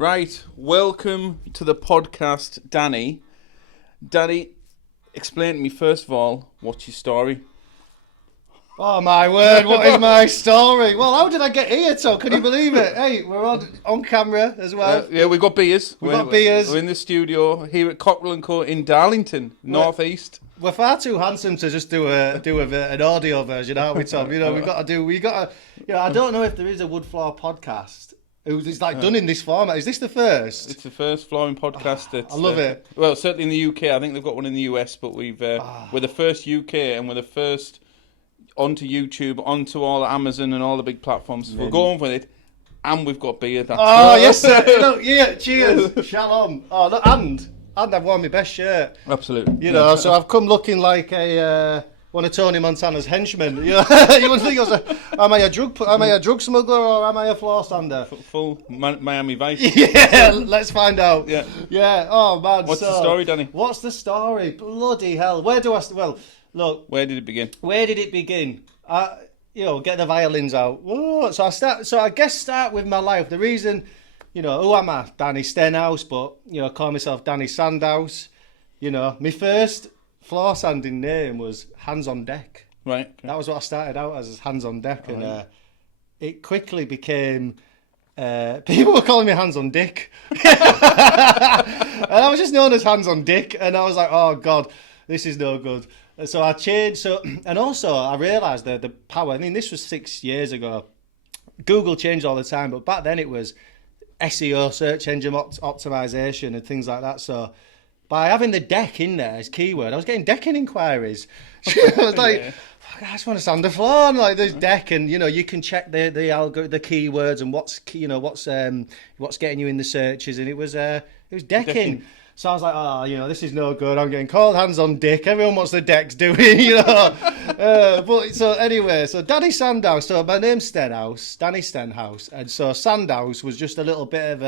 Right, welcome to the podcast, Danny. Danny, explain to me first of all, what's your story? Oh my word, what is my story? Well, how did I get here, Tom? Can you believe it? Hey, we're on camera as well. Yeah, we've got beers. We've got beers. We're in the studio here at Cockerill & Co in Darlington, North East. We're far too handsome to just do an audio version, aren't we, Tom? You know, I don't know if there is a wood floor podcast who's like done in this format. Is this the first? It's the first flooring podcast. I love it. Well, certainly in the UK. I think they've got one in the US, but we're the first UK and we're the first onto YouTube, onto all Amazon and all the big platforms. So we're going with it, and we've got beer. That's Yes, sir. Look, yeah, cheers. Shalom. Oh, look, and I've worn my best shirt. Absolutely. You know, so I've come looking like one of Tony Montana's henchmen. You know, you wouldn't think am I a drug smuggler or am I a floor sander? Full Miami Vice. Yeah, let's find out. Yeah. Oh man. What's the story, Danny? What's the story? Bloody hell. Where did it begin? Get the violins out. Whoa. So I guess start with my life. The reason, who am I? Danny SANDHOUSE, but call myself Danny SANDHOUSE. My first floor sanding name was Hands on Deck. Right. Okay. That was what I started out as Hands on Deck, and it quickly became. People were calling me Hands on Dick, and I was just known as Hands on Dick, and I was like, oh god, this is no good. So I changed. And also I realised the power. I mean, this was 6 years ago. Google changed all the time, but back then it was SEO, search engine optimization, and things like that. So by having the deck in there as keyword, I was getting decking inquiries. I was like, I just want to sand the floor, and like there's deck, and you can check the keywords and what's getting you in the searches, and it was decking. So I was like, this is no good. I'm getting called Hands on Dick. Everyone wants the decks doing, But so anyway, so Danny SANDHOUSE. So my name's SANDHOUSE, Danny SANDHOUSE. And so SANDHOUSE was just a little bit of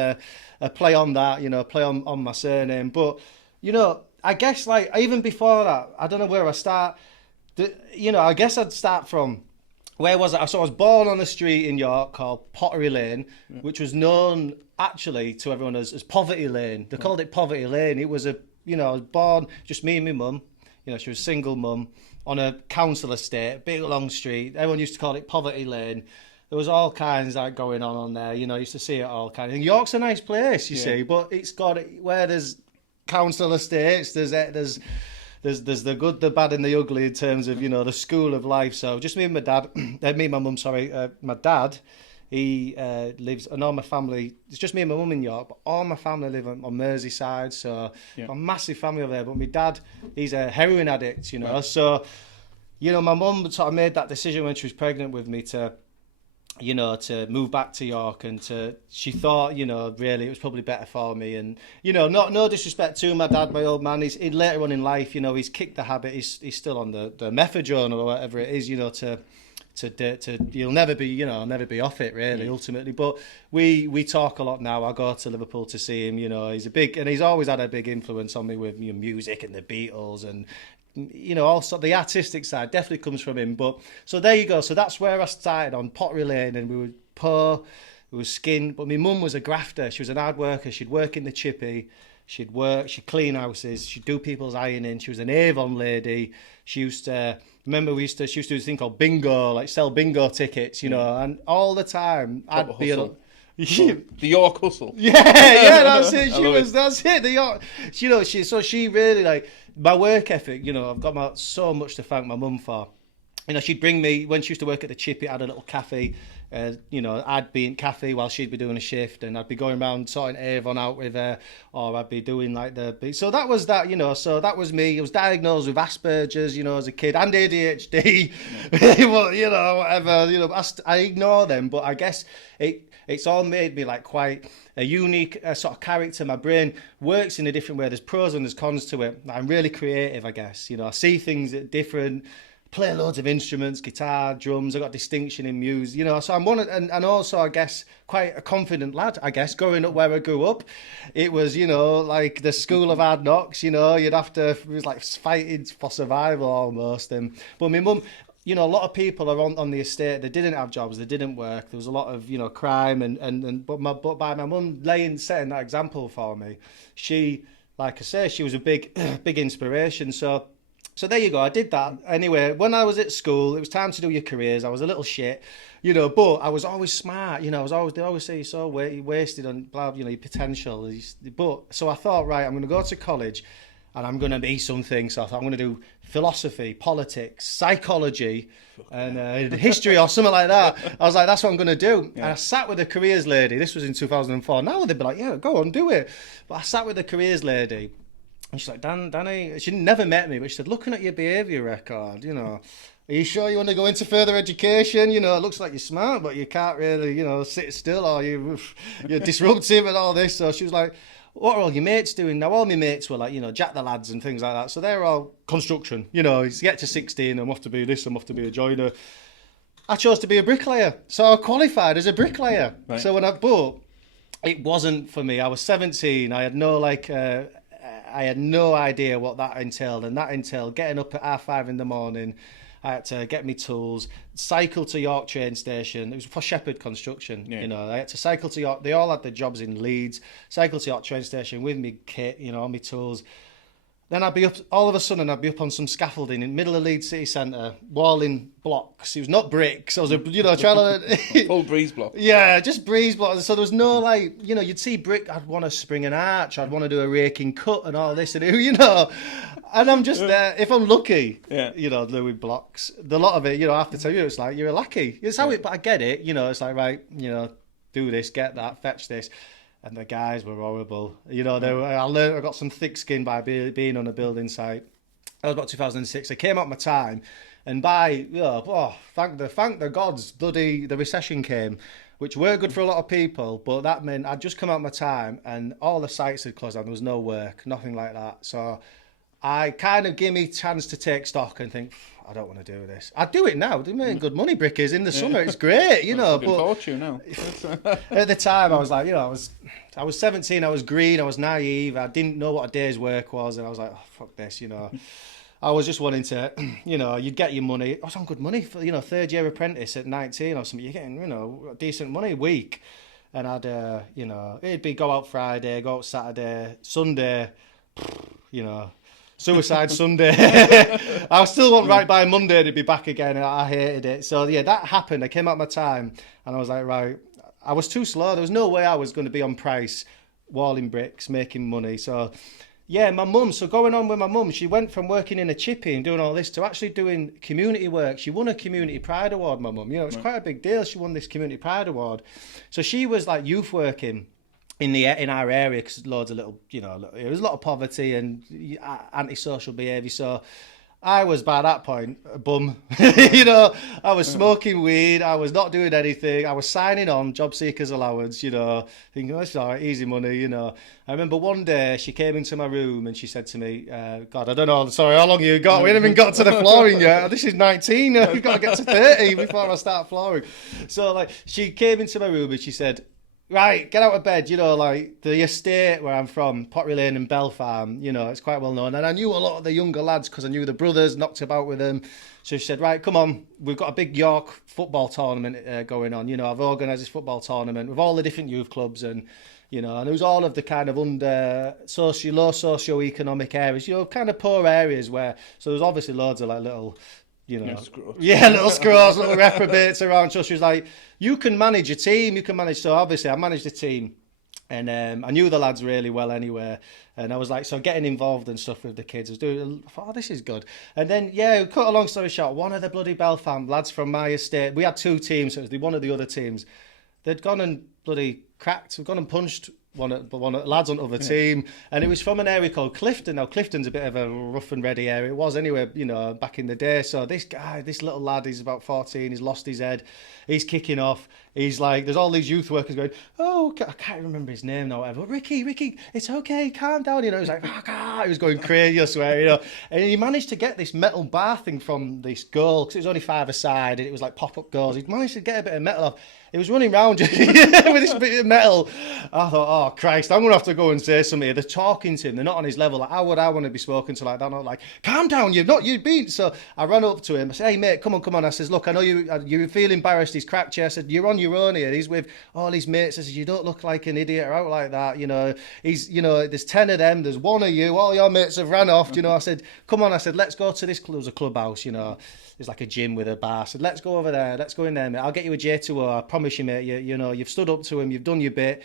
a play on that, play on my surname. But, I guess like even before that, I don't know where I start. I guess I'd start from, where was I? So I was born on a street in York called Pottery Lane, which was known actually to everyone as Poverty Lane. They called it Poverty Lane. It was I was born, just me and my mum. She was a single mum on a council estate, big long street. Everyone used to call it Poverty Lane. There was all kinds like going on there. Used to see it all kind of thing. York's a nice place, you see, but it's got where there's council estates. There's the good, the bad, and the ugly in terms of the school of life. So just me and my dad, me and my mum. Sorry, my dad, he lives, and all my family. It's just me and my mum in York, but all my family live on Merseyside. So a massive family over there. But my dad, he's a heroin addict. Right. So my mum sort of made that decision when she was pregnant with me to move back to York, and she thought, really it was probably better for me. And, no disrespect to my dad, my old man, he's later on in life, he's kicked the habit, he's still on the methadone or whatever it is, you'll never be off it really, ultimately. But we talk a lot now. I go to Liverpool to see him, he's always had a big influence on me with music and the Beatles, and also the artistic side definitely comes from him. But so there you go. So that's where I started, on Pottery Lane, and we were poor, we were skinned. But my mum was a grafter. She was an hard worker. She'd work in the chippy. She'd clean houses. She'd do people's ironing. She was an Avon lady. She used to she used to do this thing called bingo, like sell bingo tickets, and all the time I'd be the York hustle. Yeah, that's it. That's it. The York. She really, like, my work ethic. I've got so much to thank my mum for. She'd bring me, when she used to work at the chippy, I had a little cafe. I'd be in cafe while she'd be doing a shift, and I'd be going around sorting Avon out with her, or I'd be doing like so that was that, so that was me. I was diagnosed with Asperger's, as a kid, and ADHD, well, whatever, I ignore them, but I guess it's all made me like quite a unique sort of character. My brain works in a different way. There's pros and there's cons to it. I'm really creative, I guess. I see things different. Play loads of instruments, guitar, drums. I got distinction in music, So I'm and also I guess quite a confident lad. I guess growing up where I grew up, it was like the school of hard knocks. You'd have to, it was like fighting for survival almost. But my mum, you know, a lot of people are on the estate. They didn't have jobs. They didn't work. There was a lot of, you know, crime but by my mum setting that example for me, she, like I say, she was a big big inspiration. So there you go. I did that anyway. When I was at school, it was time to do your careers. I was a little shit, you know, but I was always smart. You know, they always say you're so wasted on blah, you know, your potential. But so I thought, right, I'm going to go to college, and I'm going to be something. So I thought I'm going to do philosophy, politics, psychology, and history or something like that. I was like, that's what I'm going to do. Yeah. And I sat with the careers lady. This was in 2004. Now they'd be like, yeah, go on, do it. But I sat with the careers lady. And she's like, Danny, she never met me, but she said, looking at your behaviour record, you know, are you sure you want to go into further education? You know, it looks like you're smart, but you can't really, you know, sit still, or you're disruptive and all this. So she was like, what are all your mates doing? Now, all my mates were like, you know, Jack the Lads and things like that. So they're all construction. You know, you get to 16, I'm off to be this, I'm off to be a joiner. I chose to be a bricklayer. So I qualified as a bricklayer. Right. So but it wasn't for me. I was 17. I had no, I had no idea what that entailed, and that entailed getting up at 5:30 in the morning. I had to get me tools, cycle to York train station. It was for Shepherd Construction, you know. I had to cycle to York. They all had their jobs in Leeds. Cycle to York train station with me kit, you know, all my tools. Then I'd be up, all of a sudden I'd be up on some scaffolding in the middle of Leeds city centre, walling blocks. It was not bricks. I was, you know, trying to... Full breeze block. Yeah, just breeze blocks. So there was no, like, you know, you'd see brick, I'd want to spring an arch, I'd want to do a raking cut and all this, and you know. And I'm just there, if I'm lucky, you know, Louis blocks. A lot of it, you know, I have to tell you, it's like, you're a lackey. It's how it, but I get it, you know, it's like, right, you know, do this, get that, fetch this. And the guys were horrible. You know, I got some thick skin by being on a building site. That was about 2006. I came out my time, and thank the gods, bloody the recession came, which weren't good for a lot of people. But that meant I'd just come out my time, and all the sites had closed down. There was no work, nothing like that. So I kind of gave me a chance to take stock and think, I don't want to do this. I'd do it now. They're making good money, brickers, in the summer. It's great, you know. But fortune now. At the time, I was like, you know, I was 17. I was green. I was naive. I didn't know what a day's work was, and I was like, oh, fuck this, you know. I was just wanting to, you know, you'd get your money. I was on good money for, you know, third year apprentice at 19 or something. You're getting, you know, decent money a week, and I'd, you know, it'd be go out Friday, go out Saturday, Sunday, you know. Suicide Sunday. I still want right by Monday to be back again, and I hated it. So yeah, that happened. I came out my time, and I was like, right, I was too slow. There was no way I was going to be on price, walling bricks, making money. So yeah, my mum, so going on with my mum, she went from working in a chippy and doing all this to actually doing community work. She won a Community Pride Award, my mum. You know, it's quite a big deal. She won this Community Pride Award. So she was like youth working in our area, because loads of little, you know, there was a lot of poverty and antisocial behaviour. So I was, by that point, a bum. You know, I was smoking weed. I was not doing anything. I was signing on job seekers allowance, you know, thinking, oh, it's all right, easy money, you know. I remember one day she came into my room and she said to me, God, I don't know, sorry, how long you got? We haven't even got to the flooring yet. This is 19. We've got to get to 30 before I start flooring. So, like, she came into my room and she said, right, get out of bed, you know, like the estate where I'm from, Pottery Lane and Bell Farm, you know, it's quite well known. And I knew a lot of the younger lads because I knew the brothers, knocked about with them. So she said, right, come on, we've got a big York football tournament going on. You know, I've organised this football tournament with all the different youth clubs and, you know, and it was all of the kind of low socio-economic areas, you know, kind of poor areas where, so there's obviously loads of like little... You know, little screws, little reprobates around. So she was like, you can manage a team, you can manage. So obviously I managed a team, and I knew the lads really well anyway. And I was like, so getting involved and stuff with the kids. I was doing, I thought, oh, this is good. And then, yeah, cut a long story short, one of the bloody Bell Farm lads from my estate, we had two teams, so it was one of the other teams. They'd gone and bloody cracked, gone and punched one of the lads on the other team, and it was from an area called Clifton. Now Clifton's a bit of a rough and ready area. It was anyway, you know, back in the day. So this guy, this little lad, he's about 14. He's lost his head. He's kicking off. He's like, there's all these youth workers going, oh, I can't remember his name now. Whatever. Ricky, it's okay, calm down. You know, he's like, he was going crazy, I swear. You know, and he managed to get this metal bar thing from this goal because it was only 5 a side and it was like pop-up goals. He managed to get a bit of metal off. he was running around with this bit of metal. I thought, oh Christ, I'm gonna have to go and say something here. They're talking to him, they're not on his level. Like, how would I want to be spoken to like that? Not like, calm down, you've been. So I ran up to him, I said, hey mate, come on. I says, look, I know you feel embarrassed, he's cracked you. I said, you're on your own here, he's with all his mates. I said, you don't look like an idiot or out like that, there's 10 of them, there's one of you, all your mates have ran off, I said, come on, I said, let's go to this club. It was a clubhouse, there's like a gym with a bar. I said, let's go over there, let's go in there, mate. I'll get you a J2O, I promise you, mate. You've stood up to him, you've done your bit.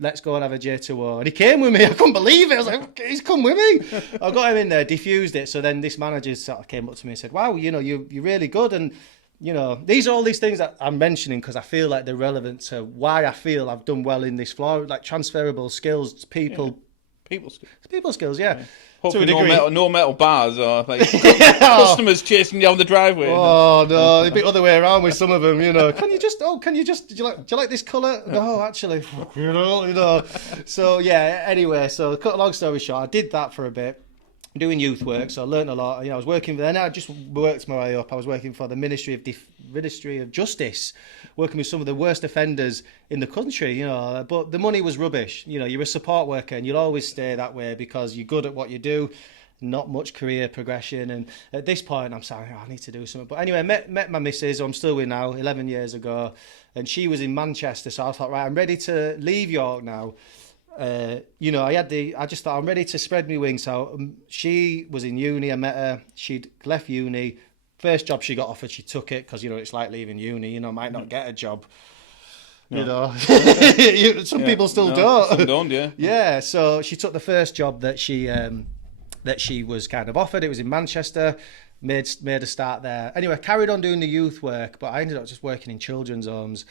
Let's go and have a J2O. And he came with me. I couldn't believe it. I was like, he's come with me. I got him in there, diffused it. So then this manager sort of came up to me and said, wow, you're really good. And, these are all these things that I'm mentioning because I feel like they're relevant to why I feel I've done well in this floor, like transferable skills, people skills, yeah. Hopefully no metal bars or like customers chasing down the driveway. Oh no, it'd be the other way around with some of them. Can you just? Do you like this colour? No, actually, So yeah. Anyway, so cut a long story short, I did that for a bit, doing youth work. So I learned a lot. I was working for. Then I just worked my way up. I was working for the Ministry of Justice, working with some of the worst offenders in the country. But the money was rubbish. You're a support worker, and you'll always stay that way because you're good at what you do. Not much career progression, and at this point, I'm saying, I need to do something. But anyway, met my missus, who I'm still with now, 11 years ago, and she was in Manchester. So I thought, right, I'm ready to leave York now. I just thought I'm ready to spread my wings. So she was in uni. I met her. She'd left uni. First job she got offered, she took it because it's like leaving uni. Might not get a job. No. Some people still don't. Some don't, yeah. Yeah. So she took the first job that she was kind of offered. It was in Manchester. Made a start there. Anyway, carried on doing the youth work, but I ended up just working in children's homes.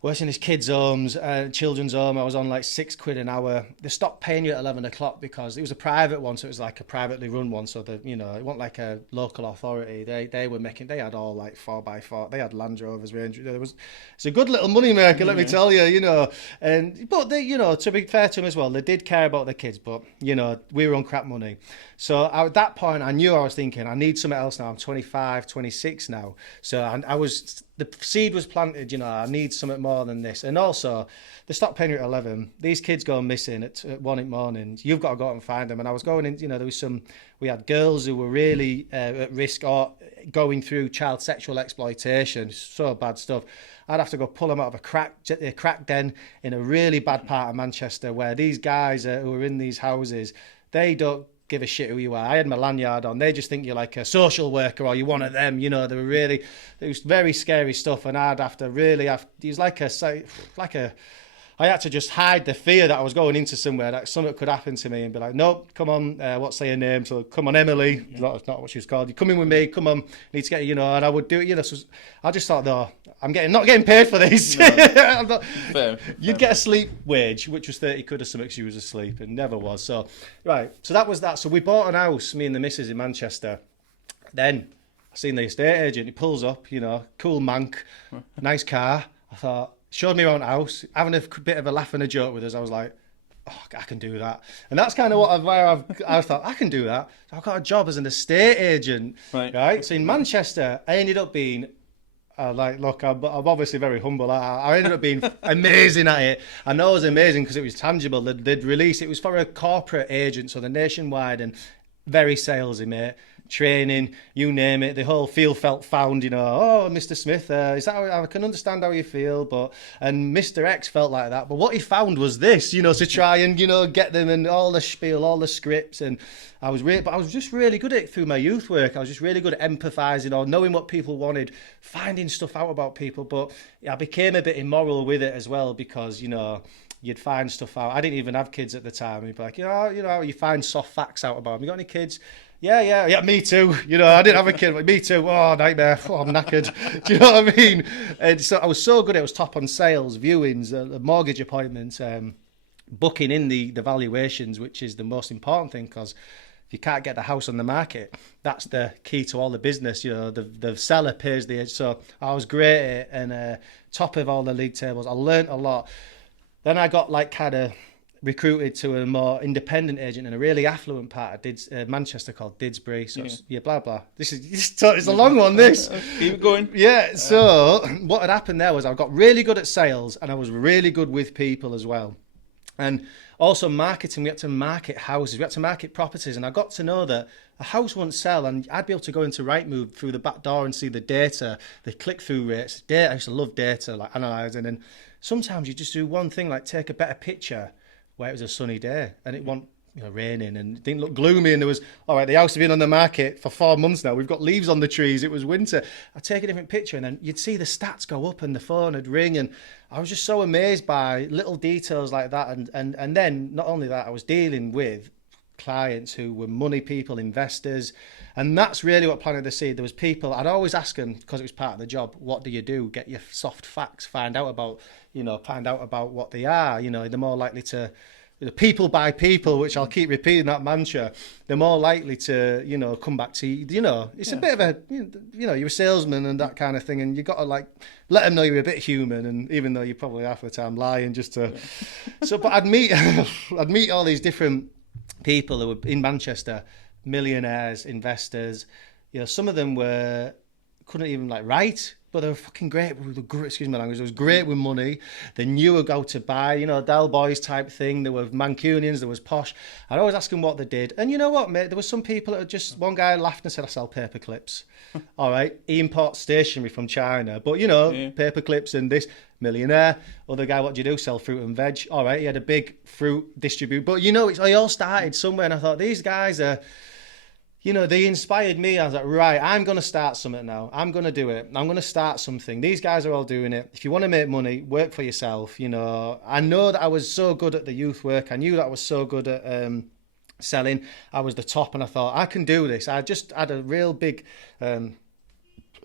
Working in these kids' homes, children's home, I was on like £6 an hour. They stopped paying you at 11 o'clock because it was a private one, so it was like a privately run one. So it wasn't like a local authority. They had all like 4x4. They had Land Rovers, Range. It's a good little money maker, let me tell you. But they, to be fair to them as well, they did care about the kids. But we were on crap money. So at that point, I was thinking, I need something else now. I'm 25, 26 now. So the seed was planted, I need something more than this. And also, they stopped paying you at 11. These kids go missing at 1 in the morning. You've got to go out and find them. And I was going in, there was we had girls who were really at risk or going through child sexual exploitation. So bad stuff. I'd have to go pull them out of a crack den in a really bad part of Manchester where these guys who are in these houses, they don't give a shit who you are. I had my lanyard on. They just think you're like a social worker or you're one of them. They were really, it was very scary stuff. And I'd have to really it was I had to just hide the fear that I was going into somewhere that something could happen to me and be like, nope, come on, what's your name? So come on, Emily. That's not what she was called. You come in with me, come on, need to get and I would do it, So I just thought, no, I'm not getting paid for this. No. Fair. You'd get a sleep wage, which was 30 quid or something, she was asleep and never was. So, right, so that was that. So we bought an house, me and the missus in Manchester. Then I seen the estate agent, he pulls up, cool mank, nice car. I thought, showed me around the house, having a bit of a laugh and a joke with us. I was like, oh, I can do that. And that's kind of I thought, I can do that. So I got a job as an estate agent. Right? So in Manchester, I ended up being, look, I'm obviously very humble. I ended up being amazing at it. I know it was amazing because it was tangible. They'd release, it was for a corporate agent, so they're nationwide and very salesy, mate. Training, you name it, the whole feel, felt, found, oh, Mr. Smith, is that I can understand how you feel, and Mr. X felt like that, but what he found was this, to try and, get them and all the spiel, all the scripts, and I was just really good at it through my youth work. I was just really good at empathizing or knowing what people wanted, finding stuff out about people, but I became a bit immoral with it as well because, you'd find stuff out. I didn't even have kids at the time. You'd be like, you find soft facts out about them. You got any kids? Yeah, me too. I didn't have a kid, but me too. Oh, nightmare. Oh, I'm knackered. Do you know what I mean? And so I was so good. I was top on sales, viewings, mortgage appointments, booking in the valuations, which is the most important thing because if you can't get the house on the market, that's the key to all the business. The seller pays the edge. So I was great at it and top of all the league tables. I learnt a lot. Then I got like kind of recruited to a more independent agent in a really affluent part of Manchester called Didsbury. So blah blah. It's a long one. This. Keep it going. Yeah. So what had happened there was I got really good at sales and I was really good with people as well, and also marketing. We had to market houses. We had to market properties, and I got to know that a house wouldn't sell, and I'd be able to go into Rightmove through the back door and see the data, the click-through rates. I used to love data, like analysing, and sometimes you just do one thing, like take a better picture where it was a sunny day and it wasn't raining and it didn't look gloomy, and there was, all right, the house has been on the market for 4 months now, we've got leaves on the trees, it was winter. I'd take a different picture and then you'd see the stats go up and the phone would ring, and I was just so amazed by little details like that. And then not only that, I was dealing with clients who were money people, investors, and that's really what planted the seed. There was people, I'd always ask them, because it was part of the job, what do you do? Get your soft facts, find out about what they are. They're more likely to, people by people, which I'll keep repeating that mantra, they're more likely to, come back to you. It's a bit of a, you're a salesman and that kind of thing, and you got to let them know you're a bit human, and even though you're probably half the time lying just to, but I'd meet all these different people who were in Manchester, millionaires, investors. Some of them couldn't even write, but they were fucking great. Excuse my language. It was great with money. They knew how to buy. Del Boys type thing. There were Mancunians. There was posh. I'd always ask them what they did. And you know what, mate? There were some people that just, one guy laughed and said, I sell paper clips. All right. He imports stationery from China, but paper clips and this. Millionaire. Other guy, what do you do? Sell fruit and veg. All right, he had a big fruit distribute. But it all started somewhere, and I thought, these guys are, they inspired me. I was like, right, I'm going to start something now. I'm going to do it. I'm going to start something. These guys are all doing it. If you want to make money, work for yourself. I know that I was so good at the youth work. I knew that I was so good at selling. I was the top, and I thought, I can do this. I just had a real big...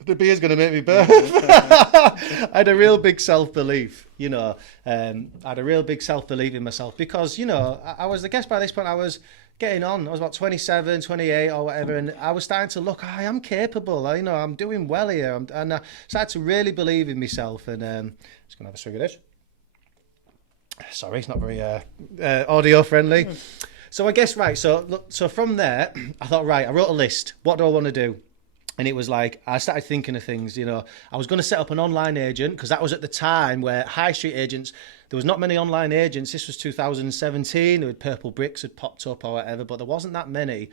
the beer's going to make me burp. I had a real big self-belief, I had a real big self-belief in myself because, I was, I guess by this point I was getting on. I was about 27, 28 or whatever, and I was starting to look, I am capable, I'm doing well here. And I started to really believe in myself, and just going to have a swig of this. Sorry, it's not very audio friendly. So I guess, right, so from there, I thought, right, I wrote a list. What do I want to do? And it was I started thinking of things, I was going to set up an online agent because that was at the time where high street agents, there was not many online agents. This was 2017. There were Purple Bricks had popped up or whatever, but there wasn't that many.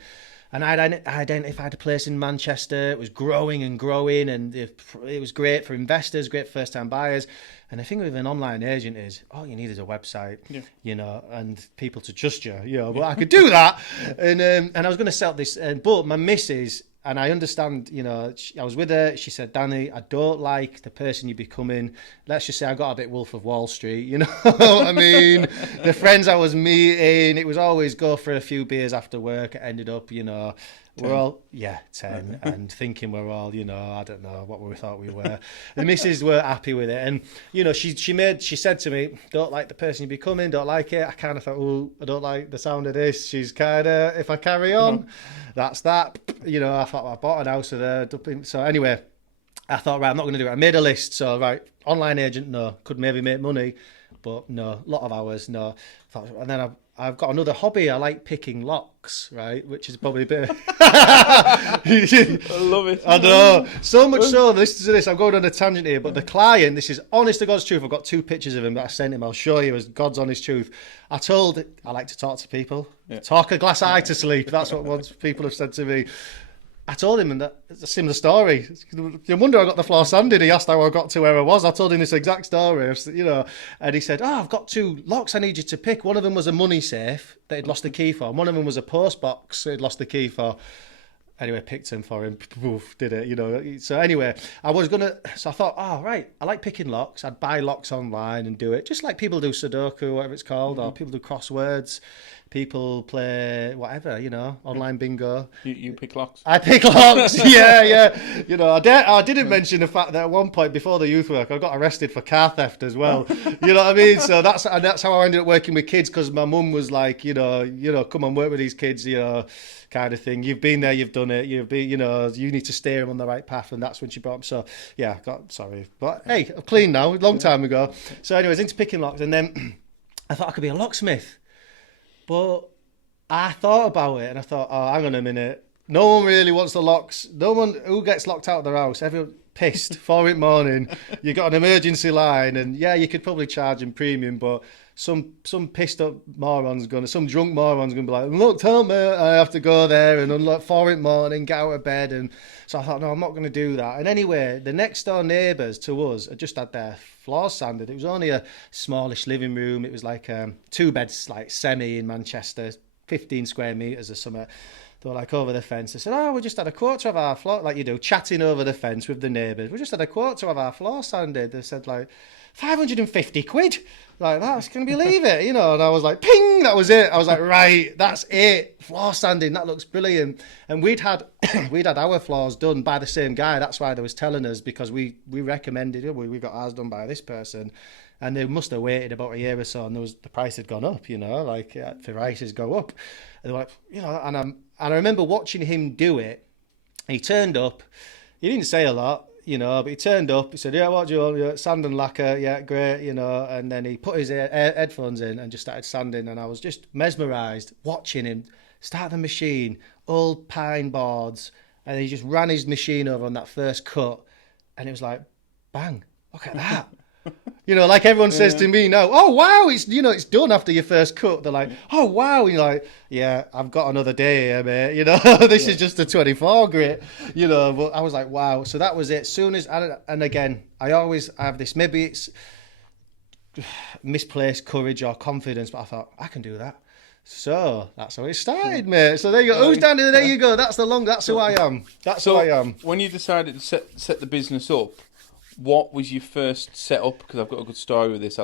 And I identified a place in Manchester. It was growing and growing, and it was great for investors, great for first-time buyers. And the thing with an online agent is all you need is a website, and people to trust you. But I could do that. And I was going to sell this, but my missus, and I understand, I was with her. She said, Danny, I don't like the person you're becoming. Let's just say I got a bit Wolf of Wall Street, what I mean? The friends I was meeting, it was always go for a few beers after work. It ended up, we're all, 10, and thinking we're all, I don't know what we thought we were. The missus were happy with it. And, she said to me, don't like the person you're becoming, don't like it. I kind of thought, oh, I don't like the sound of this. She's kind of, if I carry on, that's that. I thought I bought an house with her. So anyway, I thought, right, I'm not going to do it. I made a list. So, right, online agent, no. Could maybe make money, but no. Lot of hours, no. And then I've got another hobby. I like picking locks, right? Which is probably a bit... I love it. I know. So much so, listen to this, I'm going on a tangent here, but the client, this is honest to God's truth, I've got 2 pictures of him that I sent him, I'll show you as God's honest truth. I like to talk to people. Talk a glass eye to sleep. That's what once people have said to me. I told him, and it's a similar story. No wonder I got the floor sanded. He asked how I got to where I was. I told him this exact story, and he said, I've got 2 locks I need you to pick. One of them was a money safe that he'd lost the key for, and one of them was a post box that he'd lost the key for. Anyway, picked him for him. Poof, did it, So anyway, I thought, right, I like picking locks. I'd buy locks online and do it. Just like people do Sudoku, whatever it's called, or people do crosswords. People play whatever, online bingo. You pick locks? I pick locks, yeah. I didn't mention the fact that at one point before the youth work, I got arrested for car theft as well. You know what I mean? So that's how I ended up working with kids, because my mum was like, come on, work with these kids, kind of thing. You've been there, you've done it. You need to steer them on the right path, and that's when she brought them. So yeah, sorry, but hey, I'm clean now. A long time ago. So anyways, into picking locks, and then I thought I could be a locksmith. But I thought about it and I thought, oh, hang on a minute. No one really wants the locks. No one who gets locked out of their house. Everyone pissed 4 in the morning. You got an emergency line, and yeah, you could probably charge them premium, but some pissed up moron's gonna, some drunk moron's gonna be like, look, tell me, I have to go there and unlock 4 in the morning, get out of bed, and so I thought, no, I'm not gonna do that. And anyway, the next door neighbours to us had just had their floors sanded. It was only a smallish living room. It was like 2 beds, like semi in Manchester, 15 square metres or something. They were like over the fence. They said, oh, we just had a quote to have our floor, like you do, chatting over the fence with the neighbours. We just had a quote to have our floor sanded. They said, like, 550 quid. Like, that's, can you believe it? You know, and I was like, ping, that was it. I was like, right, that's it. Floor sanding, that looks brilliant. And we'd had our floors done by the same guy. That's why they was telling us, because we recommended it. We got ours done by this person. And they must have waited about a year or so, and the price had gone up, you know, like the prices go up. And they were like, you know, and I remember watching him do it. He turned up. He didn't say a lot, you know, but he turned up. He said, yeah, what do you want? Yeah, sand and lacquer. Yeah, great, you know. And then he put his headphones in and just started sanding. And I was just mesmerised watching him start the machine, old pine boards. And he just ran his machine over on that first cut. And it was like, bang, look at that. You know, like everyone says to me now, oh, wow, it's, you know, it's done after your first cut. They're like, oh, wow. And you're like, yeah, I've got another day here, mate. You know, this is just a 24 grit, you know. But I was like, wow. So that was it. Soon as, and again, I always have this, maybe it's misplaced courage or confidence, but I thought, I can do that. So that's how it started, mate. So there you go. Who's down there? There you go. That's who I am. That's who I am. When you decided to set the business up, what was your first setup? Because I've got a good story with this.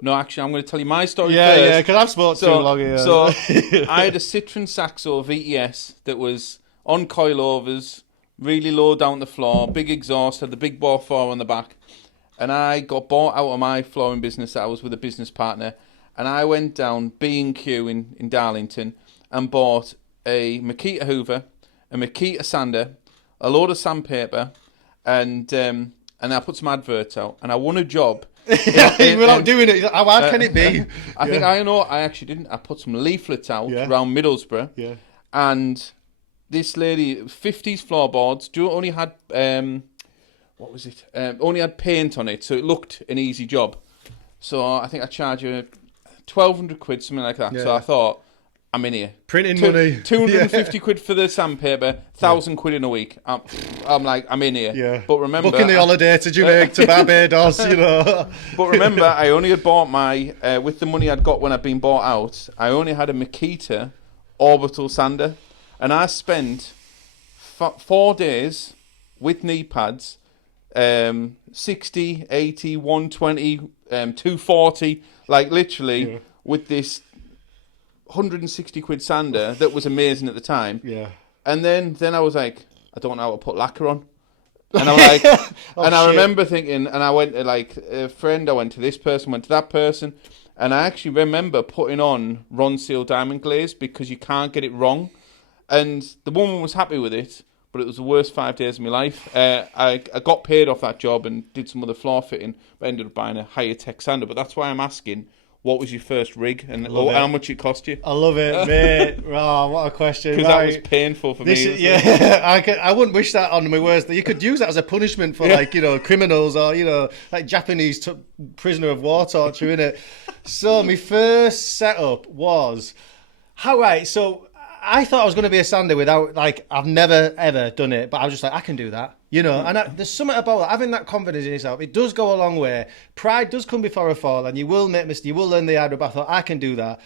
No, actually, I'm going to tell you my story first. Yeah, because I've spoken too long here. So I had a Citroen Saxo VTS that was on coilovers, really low down the floor, big exhaust, had the big bore 4 on the back. And I got bought out of my flooring business that I was with a business partner. And I went down B&Q in Darlington and bought a Makita Hoover, a Makita sander, a load of sandpaper, and I put some adverts out, and I won a job. Without doing it, how hard can it be? I think I actually didn't. I put some leaflets out around Middlesbrough, and this lady, 50s floorboards, only had what was it? Only had paint on it, so it looked an easy job. So I think I charged her 1,200 quid, something like that. Yeah. So I thought, I'm in here. Printing money. 250 quid for the sandpaper, 1,000 quid in a week. I'm like, I'm in here. Yeah. But remember, booking the holiday to Jamaica, to Barbados, you know. But remember, I only had bought my, with the money I'd got when I'd been bought out, I only had a Makita orbital sander. And I spent 4 days with knee pads, 60, 80, 120, 240, like literally with this 160 quid sander that was amazing at the time. Yeah. And then I was like, I don't know how to put lacquer on. And I'm like, I remember thinking, and I went to like a friend, I went to this person, went to that person, and I actually remember putting on Ron Seal Diamond Glaze because you can't get it wrong. And the woman was happy with it, but it was the worst 5 days of my life. I got paid off that job and did some other floor fitting, but ended up buying a higher tech sander. But that's why I'm asking, what was your first rig and how much it cost you? I love it, mate. Oh, what a question. Because that was painful for me. I wouldn't wish that on my worst. You could use that as a punishment for like, you know, criminals or, you know, like Japanese prisoner of war torture, innit? So my first setup was, so I thought I was going to be a sander without, like, I've never ever done it, but I was just like, I can do that. You know, and there's something about that, having that confidence in yourself. It does go a long way. Pride does come before a fall, and you will make mistakes. You will learn the hard way. But I thought, I can do that.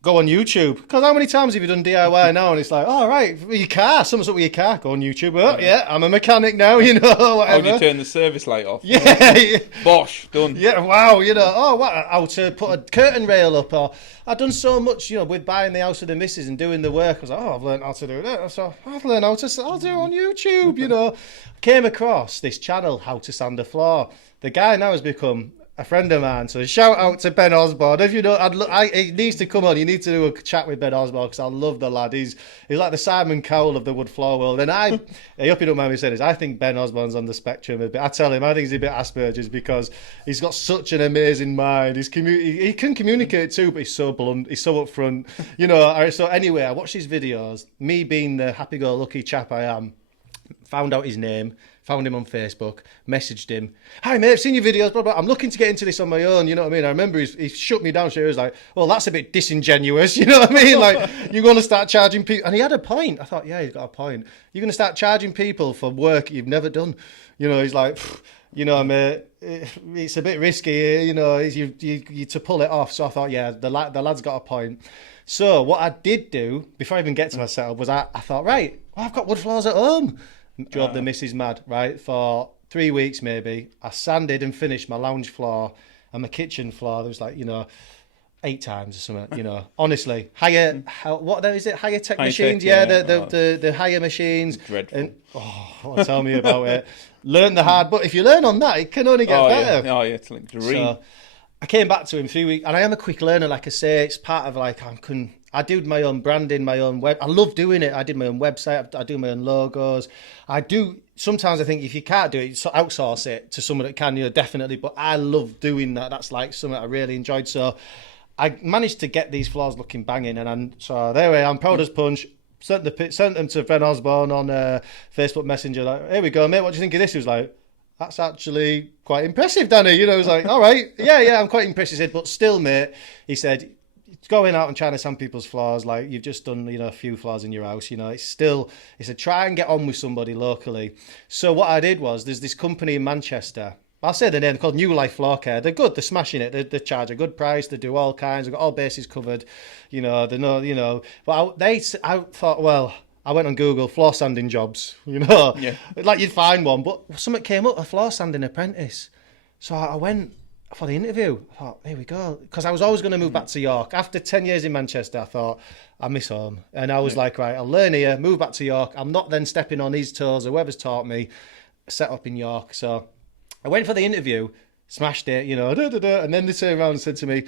Go on YouTube. Because how many times have you done DIY now? And it's like, oh, right, your car. Something's up with your car. Go on YouTube. Oh, yeah, I'm a mechanic now, you know, whatever. How do you turn the service light off? Yeah. Bosh, done. Yeah, wow, you know, how to put a curtain rail up. Or I've done so much, you know, with buying the house with the missus and doing the work. I was like, I've learned how to do that. So I've learned I'll do it on YouTube, you know. Came across this channel, How to Sand a Floor. The guy now has become a friend of mine. So shout out to Ben Osborne. If you don't, he needs to come on. You need to do a chat with Ben Osborne because I love the lad. He's like the Simon Cowell of the wood floor world. And I hope you don't mind me saying this. I think Ben Osborne's on the spectrum a bit. I tell him I think he's a bit Asperger's because he's got such an amazing mind. He can communicate too, but he's so blunt. He's so upfront. You know. So anyway, I watch his videos. Me being the happy-go-lucky chap I am, found out his name. Found him on Facebook, messaged him. Hi, mate, I've seen your videos, blah, blah. I'm looking to get into this on my own, you know what I mean? I remember he shut me down. So he was like, well, that's a bit disingenuous, you know what I mean? Like, you're going to start charging people. And he had a point. I thought, yeah, he's got a point. You're going to start charging people for work you've never done. You know, he's like, you know, mate, it's a bit risky, you know, you to pull it off. So I thought, yeah, the lad's got a point. So what I did do, before I even get to my setup, was I thought, right, well, I've got wood floors at home. Drove the missus mad, right? For 3 weeks maybe, I sanded and finished my lounge floor and my kitchen floor. There was like, you know, 8 times or something, you know. Honestly, higher tech machines? Yeah, the higher machines. Dreadful. And, tell me about it. Learn the hard, but if you learn on that, it can only get better. Yeah. Oh, yeah, it's like dream. So I came back to him 3 weeks, and I am a quick learner, like I say. It's part of like I do my own branding, my own web. I love doing it. I did my own website. I do my own logos. Sometimes I think if you can't do it, outsource it to someone that can, you know, definitely. But I love doing that. That's like something I really enjoyed. So I managed to get these floors looking banging. So there we are. I'm proud as punch. Sent them to Ben Osborne on Facebook Messenger. Like, here we go, mate. What do you think of this? He was like, that's actually quite impressive, Danny. You know, he was like, all right. Yeah, I'm quite impressed. He said, but still, mate, he said, going out and trying to sand people's floors, like you've just done, you know, a few floors in your house, you know, it's a try and get on with somebody locally. So what I did was, there's this company in Manchester, I'll say the name, called New Life Floor Care. They're good, they're smashing it, they charge a good price, they do all kinds, they've got all bases covered, you know, they know, you know, but I thought, well, I went on Google, floor sanding jobs, you know, like you'd find one, but something came up, a floor sanding apprentice. So I went for the interview. I thought, here we go. Because I was always going to move back to York. After 10 years in Manchester, I thought, I miss home. And I was like, right, I'll learn here, move back to York. I'm not then stepping on his toes or whoever's taught me, set up in York. So I went for the interview, smashed it, you know, and then they turned around and said to me,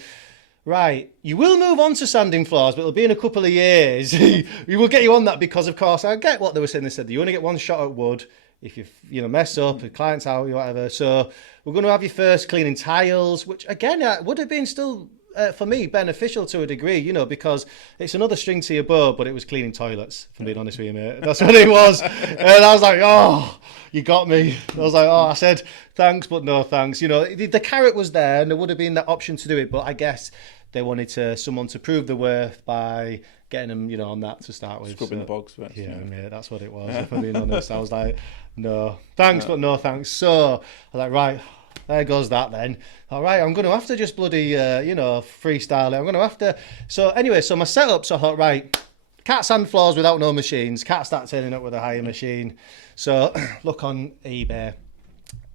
right, you will move on to sanding floors, but it'll be in a couple of years. We will get you on that because, of course, I get what they were saying. They said you only get one shot at wood. If you mess up, the client's out, whatever. So we're going to have you first cleaning tiles, which again would have been still for me beneficial to a degree, you know, because it's another string to your bow. But it was cleaning toilets, if I'm being honest with you, mate. That's what it was. And I was like, oh, you got me. I was like, oh, I said thanks, but no thanks. You know, the carrot was there, and there would have been that option to do it. But I guess they wanted someone to prove the worth by getting them, you know, on that to start with. Scrubbing the bogs first. Yeah, mate, that's what it was, if I'm being honest. I was like, no, thanks, but no thanks. So I was like, right, there goes that then. All right, I'm going to have to just bloody, freestyle it. I'm going to have to. So anyway, so my setup, so I thought, right, can't sand floors without no machines. Can't start turning up with a higher machine. So look on eBay,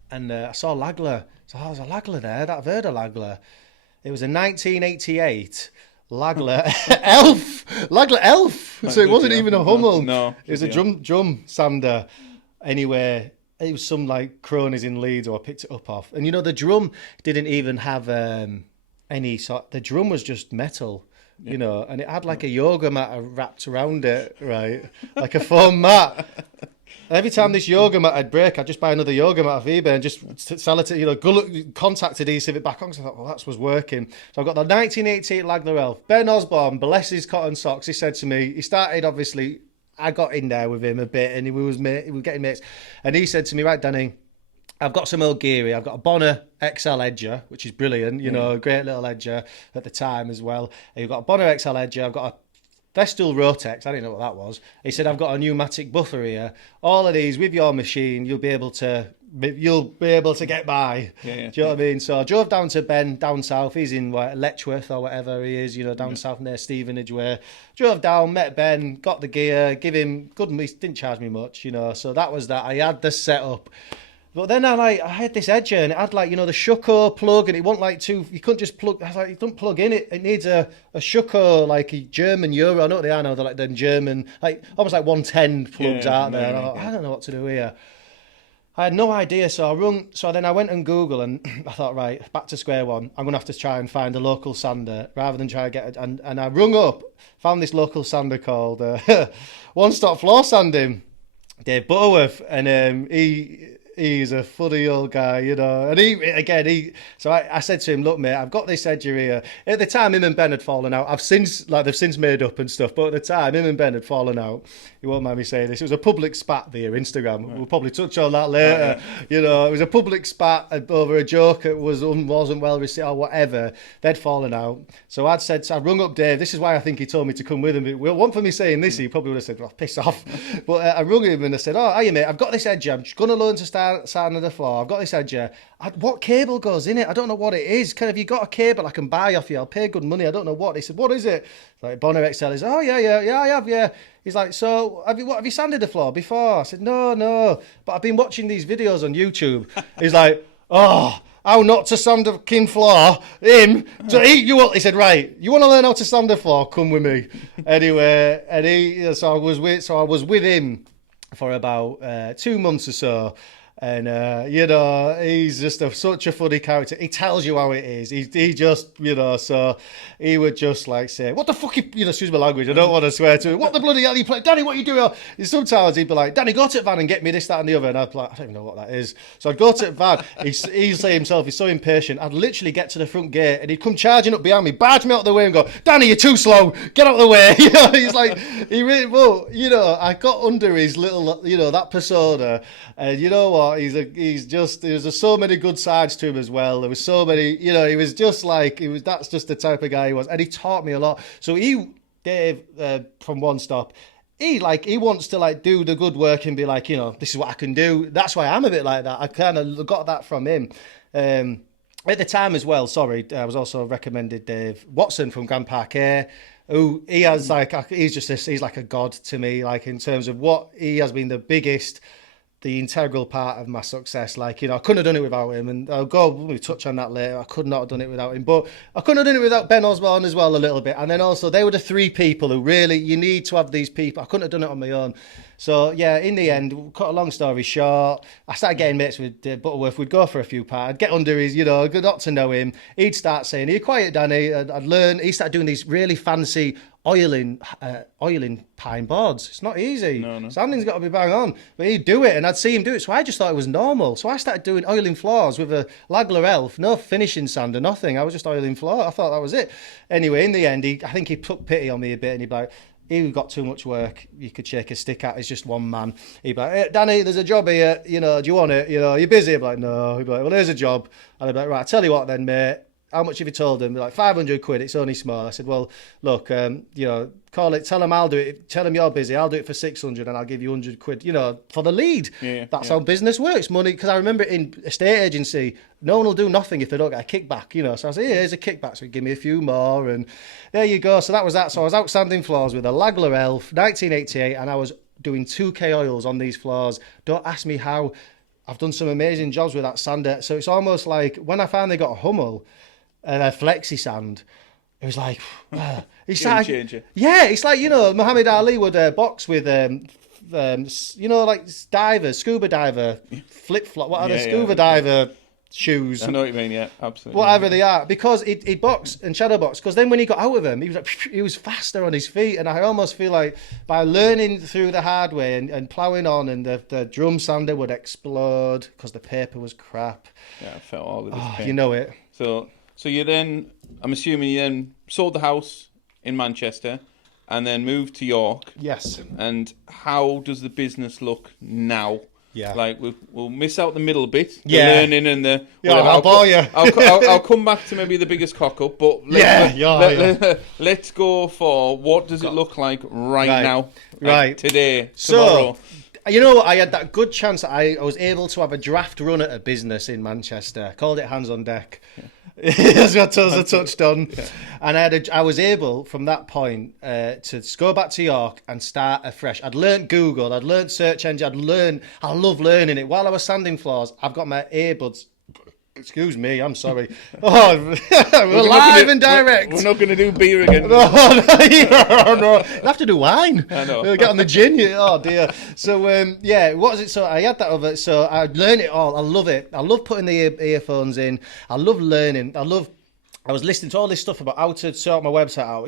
and I saw Lagler. So I was a Lagler there. I've heard of Lagler. It was a 1988 Lagler Elf. So it wasn't even a Hummel. No, it was a drum sander. Anyway, it was some like cronies in Leeds, or I picked it up off. And you know, the drum didn't even have any sort. The drum was just metal, you know, and it had like a yoga mat wrapped around it, right, like a foam mat. Every time this yoga mat I'd break, I'd just buy another yoga mat off eBay and just sell it to, you know, contact adhesive it back on. So I thought, well, that was working. So I've got the 1988 Lagler Elf. Ben Osborne, bless his cotton socks, he said to me, he started, obviously, I got in there with him a bit, and we were getting mates. And he said to me, right, Danny, I've got some old gear here. I've got a Bonner XL Edger, which is brilliant, you know, a great little Edger at the time as well. And you've got a Bonner XL Edger. I've got a Vestal Rotex, I didn't know what that was. He said, I've got a pneumatic buffer here. All of these, with your machine, you'll be able to get by. Do you know what I mean? So I drove down to Ben, down south. He's in Letchworth or whatever he is, you know, down south near Stevenage way. Drove down, met Ben, got the gear, give him good, he didn't charge me much, you know. So that was that. I had the setup. But then I had this Edger, and it had like, you know, the Schuko plug, and it wasn't like you couldn't just plug, I was like, you don't plug in, it needs a Schuko, like a German Euro, I know what they are now, they're like the German, like almost like 110 plugs out there. I don't know what to do here. I had no idea, so then I went and Googled, and I thought, right, back to square one. I'm going to have to try and find a local sander rather than try to get it. And I rung up, found this local sander called One Stop Floor Sanding, Dave Butterworth, and he's a funny old guy, you know. And so I said to him, look, mate, I've got this edger here. At the time, him and Ben had fallen out. They've since made up and stuff. But at the time, him and Ben had fallen out. You won't mind me saying this. It was a public spat via Instagram. Right. We'll probably touch on that later. Right. You know, it was a public spat over a joke that wasn't well received or whatever. They'd fallen out. So I rung up Dave. This is why I think he told me to come with him. It wasn't for me saying this. He probably would have said, well, piss off. But I rung him and I said, oh, hiya, mate, I've got this edger. I'm just going to learn to start sanding the floor. I've got this edger. What cable goes in it? I don't know what it is. Have you got a cable I can buy off you? I'll pay good money. I don't know what. He said, what is it? Like Bonner XL is, oh, yeah, I have, yeah. He's like, so have you sanded the floor before? I said, no, but I've been watching these videos on YouTube. He's like, oh, how not to sand a kin floor? Him to eat you up. He said, right, you want to learn how to sand a floor? Come with me. Anyway, and so I was with him for about 2 months or so. And, you know, he's just such a funny character. He tells you how it is. He just, you know, so he would just like say, what the fuck, excuse my language, I don't want to swear to him. What the bloody hell are you playing? Danny, what are you doing? And sometimes he'd be like, Danny, go to the van and get me this, that and the other. And I'd be like, I don't even know what that is. So I'd go to the van. He'd say himself, he's so impatient. I'd literally get to the front gate and he'd come charging up behind me, barge me out of the way and go, Danny, you're too slow. Get out of the way. You know, he's like, you know, I got under his little, you know, that persona. And you know what? There's so many good sides to him as well. There was so many, you know, he was just like, that's just the type of guy he was. And he taught me a lot. So Dave, from One Stop, he wants to like do the good work and be like, you know, this is what I can do. That's why I'm a bit like that. I kind of got that from him. At the time as well, I was also recommended Dave Watson from Grand Parquet, who he has like, he's like a god to me, like in terms of what he has been the integral part of my success. Like, you know, I couldn't have done it without him, and we'll touch on that later. I could not have done it without him, but I couldn't have done it without Ben Osborne as well a little bit. And then also they were the three people who really, you need to have these people. I couldn't have done it on my own. So yeah, in the end, cut a long story short, I started getting mates with Butterworth. We'd go for a few parts. I'd get under his, you know, got to know him. He'd start saying, "Are you quiet, Danny?" I'd learn. He started doing these really fancy oiling pine boards. It's not easy. No. Sanding's got to be bang on. But he'd do it, and I'd see him do it. So I just thought it was normal. So I started doing oiling floors with a Lagler Elf, no finishing sand or nothing. I was just oiling floor. I thought that was it. Anyway, in the end, I think he took pity on me a bit, and he'd be like, he got too much work. You could shake a stick at. He's just one man. He'd be like, hey, Danny, there's a job here. You know, do you want it? You know, you're busy. I'd be like, no. He'd be like, well, there's a job. And I'd be like, right, I'll tell you what then, mate. How much have you told him? Like 500 quid. It's only small. I said, well, look, you know, call it. Tell him I'll do it. Tell him you're busy. I'll do it for 600 and I'll give you 100 quid. You know, for the lead. That's how business works. Money. Because I remember in estate agency, no one will do nothing if they don't get a kickback. You know, so I said, here's a kickback. So give me a few more, and there you go. So that was that. So I was out sanding floors with a Lagler Elf, 1988, and I was doing 2K oils on these floors. Don't ask me how. I've done some amazing jobs with that sander. So it's almost like when I finally got a Hummel and a flexi sand, it was like, it's like, yeah, it's like, you know, Muhammad Ali would box with, you know, like divers, scuba diver, flip flop, what are the scuba diver shoes? I know what you mean, yeah, absolutely. Whatever they are, because he'd box and shadow box. Because then when he got out of them, he was faster on his feet, and I almost feel like by learning through the hard way and ploughing on, and the drum sander would explode because the paper was crap. Yeah, I felt all of this pain. You know it. So you then, I'm assuming you then sold the house in Manchester and then moved to York. Yes. And how does the business look now? Yeah. Like, we'll miss out the middle bit, the Yeah. learning and the... Yeah, I'll bore you. I'll come back to maybe the biggest cock-up, but let's go for what does it look like right now, like today, tomorrow. So, you know what? I had that good chance that I was able to have a draft run at a business in Manchester. Called it Hands on Deck. As I touched on. Yeah. And I was able, from that point, to go back to York and start afresh. I'd learnt Google, I'd learnt search engine, I love learning it. While I was sanding floors, I've got my earbuds Excuse me, I'm sorry. Oh, we're live and direct. We're not going to do beer again. No, no. You have to do wine. I know. We'll get on the gin. Oh dear. So yeah, what was it? So I had that other. So I learned it all. I love it. I love putting the earphones in. I love learning. I was listening to all this stuff about how to sort my website out,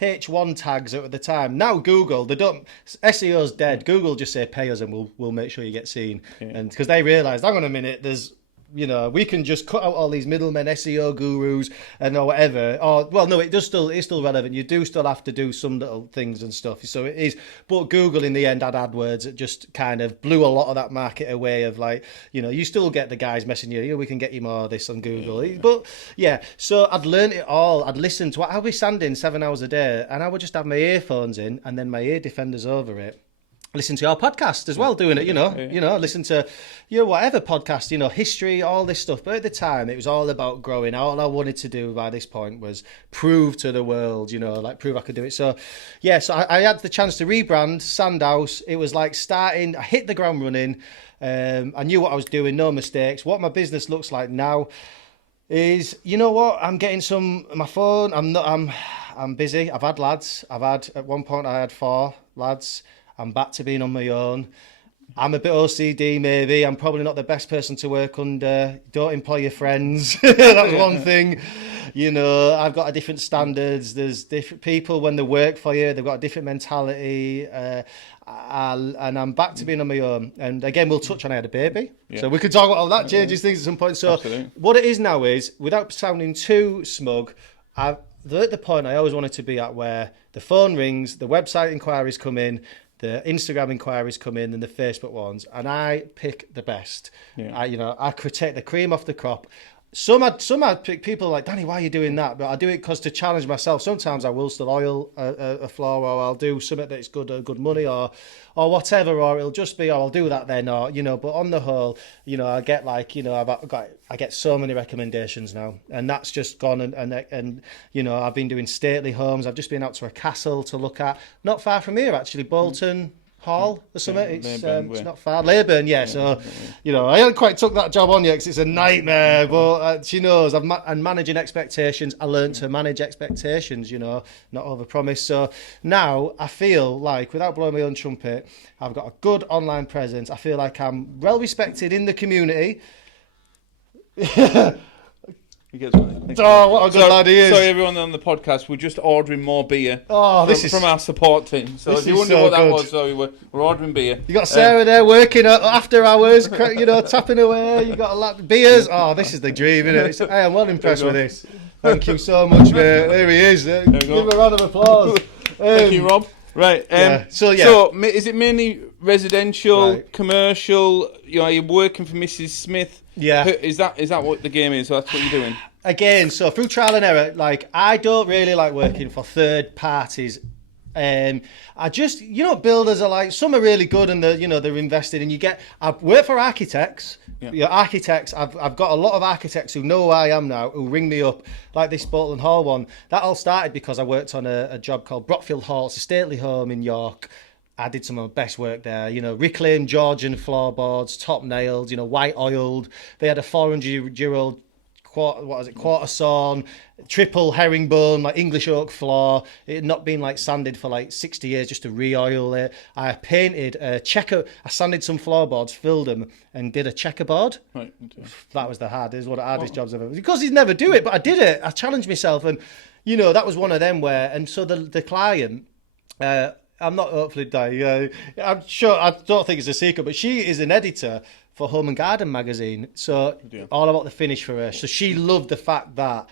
H1 tags at the time. Now Google, they don't, SEO's dead. Google just say pay us and we'll make sure you get seen. Yeah. And because they realised, hang on a minute, there's, we can just cut out all these middlemen, SEO gurus and or whatever. Or, well, no, it's still relevant. You do still have to do some little things and stuff. So it is. But Google in the end had AdWords. It just kind of blew a lot of that market away of like, you still get the guys messaging you, we can get you more of this on Google. Yeah. But yeah, so I'd learned it all. I'd listened to I'd be standing 7 hours a day and I would just have my earphones in and then my ear defenders over it. Listen to our podcast as well, doing it, listen to, whatever podcast, history, all this stuff. But at the time, it was all about growing. All I wanted to do by this point was prove to the world, prove I could do it. So, yeah, so I had the chance to rebrand SANDHOUSE. It was like starting, I hit the ground running. I knew what I was doing, no mistakes. What my business looks like now is, I'm getting my phone, I'm busy. I've had lads. At one point I had 4 lads. I'm back to being on my own. I'm a bit OCD, maybe. I'm probably not the best person to work under. Don't employ your friends. That's one thing. I've got a different standards. There's different people when they work for you. They've got a different mentality. And I'm back to being on my own. And again, we'll touch on I had a baby. Yeah. So we could talk about how that changes things at some point. So what it is now is, without sounding too smug, they're at the point I always wanted to be at where the phone rings, the website inquiries come in, the Instagram inquiries come in and the Facebook ones, and I pick the best. Yeah. I could take the cream off the crop. Some I'd pick people like, Danny, why are you doing that? But I do it because to challenge myself. Sometimes I will still oil a floor, or I'll do something that's good money, or whatever, or it'll just be, I'll do that then, or But on the whole, I get like, I get so many recommendations now, and that's just gone. And I've been doing stately homes. I've just been out to a castle to look at, not far from here actually, Bolton. Hall or something. It's not far. Leyburn, yeah. So, I haven't quite took that job on yet because it's a nightmare. But she knows. I'm managing expectations. I learned to manage expectations. Not overpromise. So now I feel like, without blowing my own trumpet, I've got a good online presence. I feel like I'm well respected in the community. He gets one. Oh, what a good lad he is. Sorry, everyone on the podcast. We're just ordering more beer from our support team. So if you wonder what that was, sorry, we're ordering beer. You got Sarah there working after hours, tapping away. You got a lot of beers. Oh, this is the dream, isn't it? I am well impressed with this. Thank you so much, mate. There he is. Give him a round of applause. Thank you, Rob. Right. So is it mainly residential, commercial? Are you working for Mrs. Smith? Yeah. Is that what the game is? So that's what you're doing? Again, so through trial and error, like, I don't really like working for third parties. I just, builders are like, some are really good and they're invested, and I've worked for architects. Yeah. Architects, I've got a lot of architects who know who I am now, who ring me up, like this Bolton Hall one. That all started because I worked on a job called Brockfield Hall. It's a stately home in York. I did some of my best work there, reclaimed Georgian floorboards, top nailed, white oiled. They had a 400-year-old quarter sawn, triple herringbone, like English oak floor. It had not been sanded for 60 years just to re-oil it. I painted a checker. I sanded some floorboards, filled them, and did a checkerboard. Right. Okay. That was one of the hardest jobs I've ever. Because he'd never do it, but I did it. I challenged myself, and that was one of them where. And so the client. I'm not hopefully dying. I'm sure, I don't think it's a secret, but she is an editor for Home and Garden magazine. So all about the finish for her. So she loved the fact that,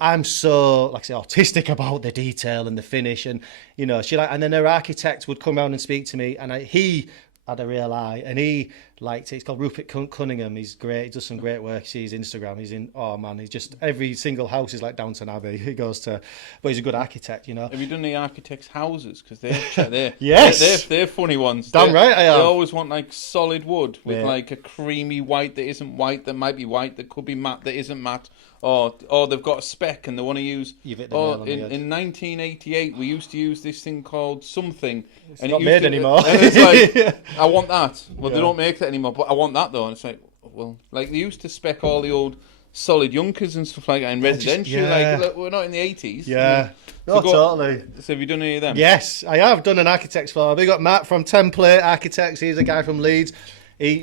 I'm so, autistic about the detail and the finish. And, and then her architect would come around and speak to me, and he had a real eye, and he liked it. He's called Rupert Cunningham. He's great. He does some great work. See his Instagram. He's just, every single house is like Downton Abbey. He goes to, but he's a good architect, Have you done the architects' houses? Because they're yes, they're funny ones. Damn right, I am. They always want solid wood with a creamy white that isn't white, that might be white, that could be matte, that isn't matte. Or they've got a spec and they want to use. You've hit the nail on the head. In 1988, we used to use this thing called something. It's not made anymore. And it's like, I want that. Well, they don't make that anymore, but I want that though. And it's like, well, like they used to spec all the old solid Junkers and stuff like that in residential. yeah. Like, we're not in the 80s. Yeah. No, totally. So have you done any of them? Yes, I have done an architect's floor. We got Matt from Template Architects. He's a guy from Leeds. I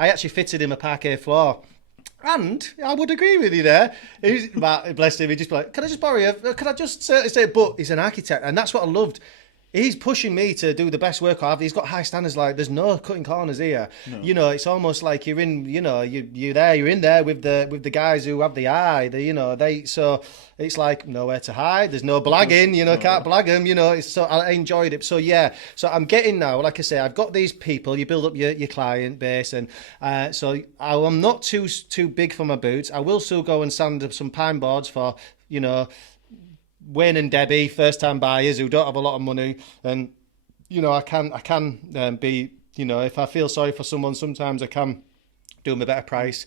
actually fitted him a parquet floor. And I would agree with you there. Matt, bless him, he'd just be like, can I just borrow you? Can I just say, but he's an architect. And that's what I loved. He's pushing me to do the best work I have. He's got high standards. Like, there's no cutting corners here. No. You know, it's almost like you're in. You know, you're in there with the guys who have the eye. So it's like nowhere to hide. There's no blagging. You know, can't blag them. You know, so I enjoyed it. So yeah, so I'm getting now. Like I say, I've got these people. You build up your client base, and so I'm not too big for my boots. I will still go and sand up some pine boards for Wayne and Debbie, first-time buyers who don't have a lot of money, and I can be, if I feel sorry for someone, sometimes I can do them a better price.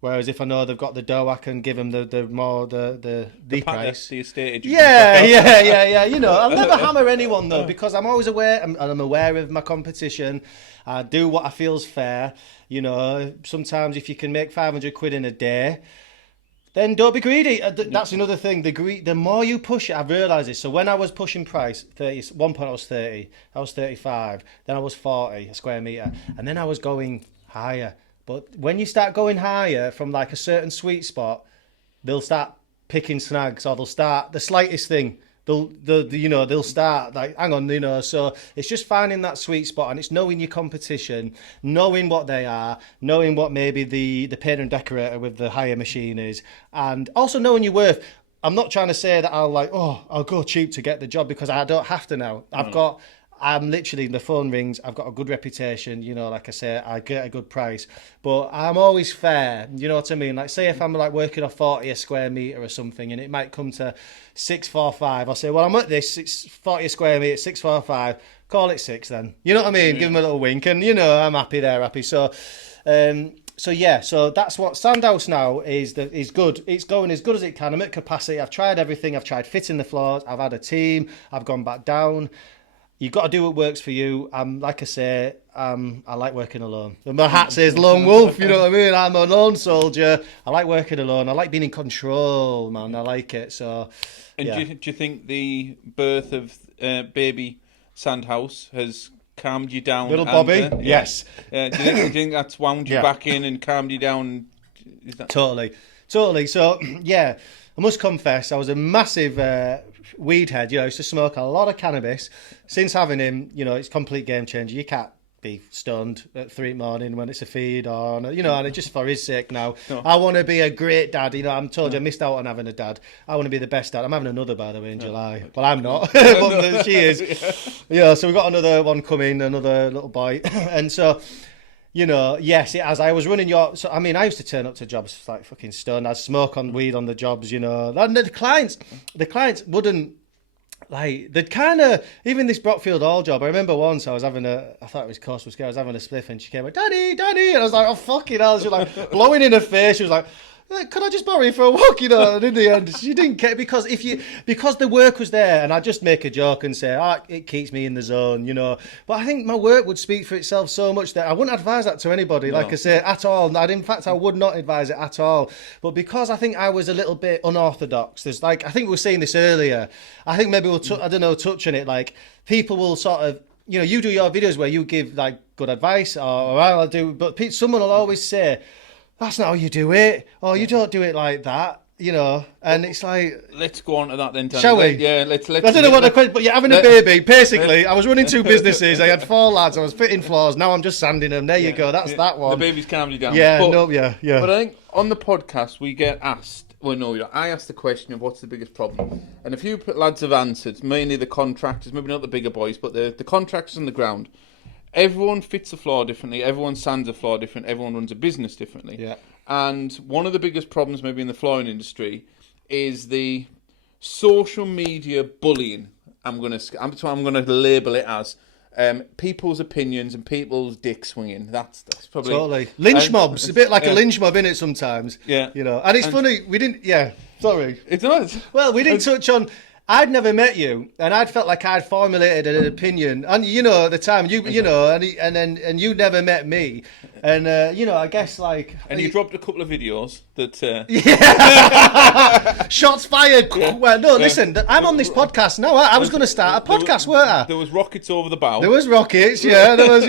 Whereas if I know they've got the dough, I can give them the price. The estate agent. Yeah. I'll never hammer anyone though, because I'm always aware, and I'm aware of my competition. I do what I feel is fair. Sometimes if you can make 500 quid in a day, then don't be greedy. That's another thing. The more you push it, I've realised this. So when I was pushing price, 30, one point I was 30, I was 35, then I was 40 a square metre, and then I was going higher. But when you start going higher from like a certain sweet spot, they'll start picking snags, or they'll start the slightest thing. They'll start like, hang on, so it's just finding that sweet spot, and it's knowing your competition, knowing what they are, knowing what maybe the painter and decorator with the higher machine is, and also knowing your worth. I'm not trying to say that I'll go cheap to get the job, because I don't have to now. I'm literally, the phone rings, I've got a good reputation, like I say, I get a good price, but I'm always fair, you know what I mean? Like, say if I'm like working off 40 a square metre or something, and it might come to 645, I'll say, well, I'm at this, it's 40 a square metre, 645, call it 6 then. You know what I mean? Give them a little wink, and I'm happy, they're happy. So that's what SANDHOUSE now is good. It's going as good as it can. I'm at capacity. I've tried everything. I've tried fitting the floors. I've had a team. I've gone back down. You've got to do what works for you. Like I say, I like working alone. My hat says lone wolf, you know what I mean? I'm a lone soldier. I like working alone. I like being in control, man. I like it. So, and yeah. do you think the birth of baby SANDHOUSE has calmed you down? Little Bobby? Yes. Do you think that's wound you back in and calmed you down? Totally. So, yeah, I must confess, I was a massive weed head. I used to smoke a lot of cannabis. Since having him, it's a complete game changer. You can't be stoned at 3 a.m. when it's a feed, or and just for his sake now. No. I want to be a great dad. I'm told you I missed out on having a dad. I want to be the best dad. I'm having another, by the way, in July. Well, I'm not, but she is. So we've got another one coming, another little boy, and so. Yes, it has. I was running I used to turn up to jobs like fucking stoned. I'd smoke on weed on the jobs, and the clients wouldn't, like, they'd kind of, even this Brockfield Hall job, I remember once I thought it was Coastal Scare, I was having a spliff, and she came like, Daddy, and I was like, oh, fucking hell. She was like blowing in her face. She was like, could I just borrow you for a walk? And in the end, she didn't care, because the work was there, and I just make a joke and say, it keeps me in the zone, But I think my work would speak for itself so much that I wouldn't advise that to anybody, like I say, at all. In fact, I would not advise it at all. But because I think I was a little bit unorthodox, there's I think we were saying this earlier. I think maybe we'll touch on it. Like, people will sort of, you do your videos where you give like good advice, or I'll do, but someone will always say, that's not how you do it, or you don't do it like that, and it's like... Let's go on to that then, Tony. Shall we? Yeah, let's... I don't know what the question, but you're having a baby. Basically, I was running 2 businesses, I had 4 lads, I was fitting floors, now I'm just sanding them. There you go, that's that one. The baby's calmed you down. Yeah, but, But I think on the podcast, we get asked... I asked the question of what's the biggest problem. And a few lads have answered, mainly the contractors, maybe not the bigger boys, but the contractors on the ground. Everyone fits a floor differently. Everyone sands a floor different. Everyone runs a business differently. Yeah. And one of the biggest problems maybe in the flooring industry is the social media bullying. I'm gonna label it as people's opinions and people's dick swinging. That's probably totally lynch mobs. A bit like a lynch mob in it sometimes. Yeah. And it's funny we didn't. Yeah. Sorry. It's not. Well, we didn't touch on. I'd never met you, and I'd felt like I'd formulated an opinion, and at the time, and you never met me, and I guess like, and you dropped a couple of videos that. Shots fired. Well, no, listen, I'm on this podcast now. I was going to start a podcast, weren't I? There was rockets over the bow. There was rockets, yeah. There was,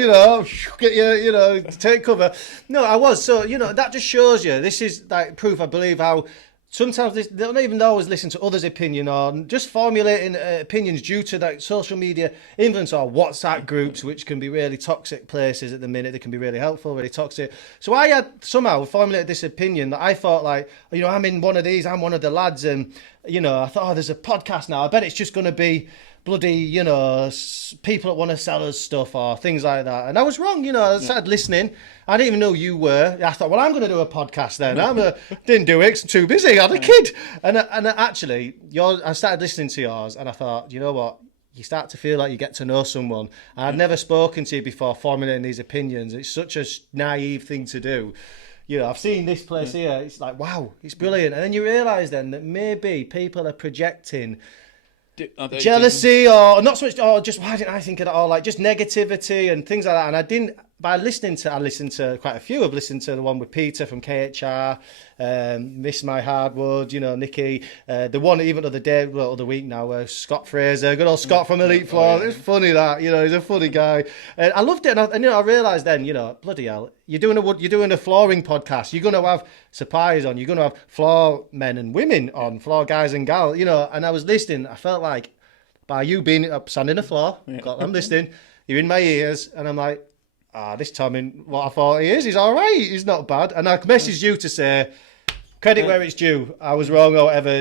get your, take cover. No, I was. So, that just shows you. This is like proof, I believe, how sometimes they don't even always listen to others' opinion or just formulating opinions due to that social media influence or WhatsApp groups, which can be really toxic places at the minute. They can be really helpful, really toxic. So I had somehow formulated this opinion that I thought like, I'm in one of these, I'm one of the lads, and I thought, there's a podcast now. I bet it's just going to be bloody, people that want to sell us stuff or things like that. And I was wrong, I started listening. I didn't even know who you were. I thought, well, I'm going to do a podcast then. Didn't do it 'cause I'm too busy. I had a kid. And actually, I started listening to yours and I thought, you know what? You start to feel like you get to know someone. And I'd never spoken to you before formulating these opinions. It's such a naive thing to do. I've seen this place here. It's like, wow, it's brilliant. And then you realise then that maybe people are projecting jealousy or not so much, or just why didn't I think of that, or like just negativity and things like that. And I didn't, but I listened to quite a few. I've listened to the one with Peter from KHR, Miss My Hardwood, Nikki, the one even the other week now, Scott Fraser, good old Scott from Elite Floor. It's funny that, he's a funny guy. And I loved it. And I realised then, bloody hell, you're doing a flooring podcast. You're going to have suppliers on. You're going to have floor men and women on, floor guys and gals, and I was listening. I felt like by you being standing on the floor, I'm listening, you're in my ears, and I'm like, this Tom in what I thought he is. He's all right. He's not bad. And I messaged you to say, credit where it's due. I was wrong or whatever,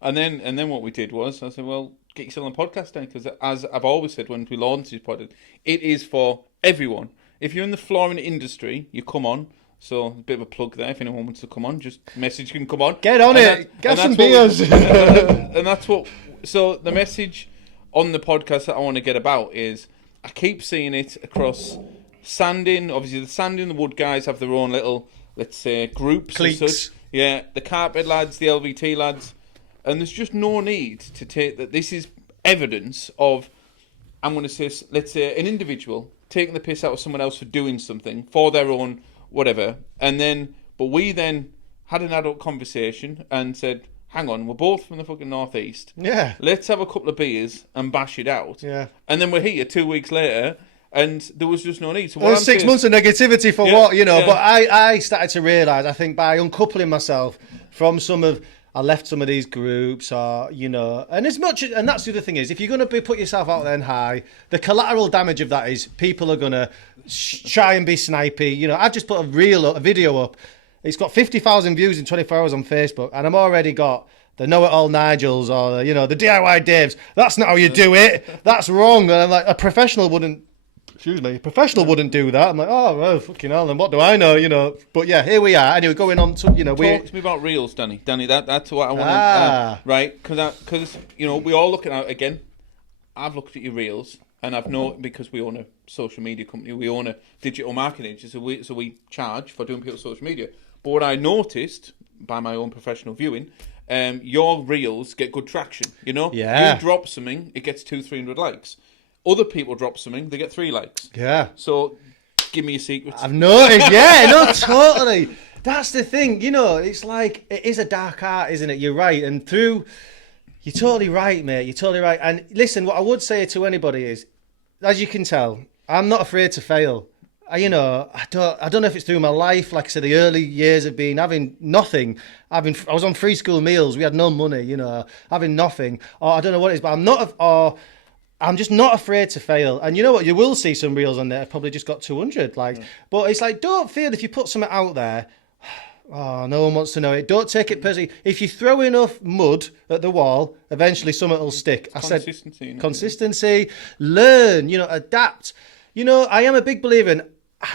And then what we did was, I said, well, get yourself on a podcast then, because as I've always said when we launched this podcast, it is for everyone. If you're in the flooring industry, you come on. So a bit of a plug there. If anyone wants to come on, just message can come on. Get on it. Get some beers. And that's what. So the message on the podcast that I want to get about is, I keep seeing it across sanding. Obviously, the sanding, the wood guys have their own little, let's say, groups. Cliques. And such. Yeah, the carpet lads, the LVT lads. And there's just no need to take that. This is evidence of, I'm going to say, let's say, an individual taking the piss out of someone else for doing something for their own whatever. But we then had an adult conversation and said, hang on, we're both from the fucking northeast. Yeah. Let's have a couple of beers and bash it out. Yeah. And then we're here 2 weeks later, and there was just no need. So there was 6 months of negativity for what, But I started to realise, I think, by uncoupling myself from I left some of these groups, or and and that's the other thing is, if you're going to put yourself out there and high, the collateral damage of that is people are going to try and be snipey. I've just put a video up. It's got 50,000 views in 24 hours on Facebook, and I'm already got the know-it-all Nigels or the DIY Daves. That's not how you do it. That's wrong. And I'm like, a professional wouldn't. Professional wouldn't do that. I'm like, oh well, fucking hell. Then what do I know? But yeah, here we are. Anyway, going on to Talk to me about reels, Danny. That's what I want to. Right, because we all looking at again. I've looked at your reels. And I've known, because we own a social media company, we own a digital marketing agency, so we charge for doing people's social media. But what I noticed, by my own professional viewing, your reels get good traction, Yeah. You drop something, it gets 200-300 likes. Other people drop something, they get 3 likes. Yeah. So, give me your secrets. I've noticed, yeah, no, totally. That's the thing, it's like, it is a dark art, isn't it? You're right. And you're totally right, mate. You're totally right. And listen, what I would say to anybody is, as you can tell, I'm not afraid to fail. I don't know if it's through my life. Like I said, the early years of having nothing. I was on free school meals. We had no money. Having nothing. Or I don't know what it is, but I'm just not afraid to fail. And you know what? You will see some reels on there. I've probably just got 200 likes. But it's like, don't feel if you put something out there. Oh, no one wants to know it. Don't take it personally. If you throw enough mud at the wall, eventually something will stick. Consistency. Learn, adapt. I am a big believer in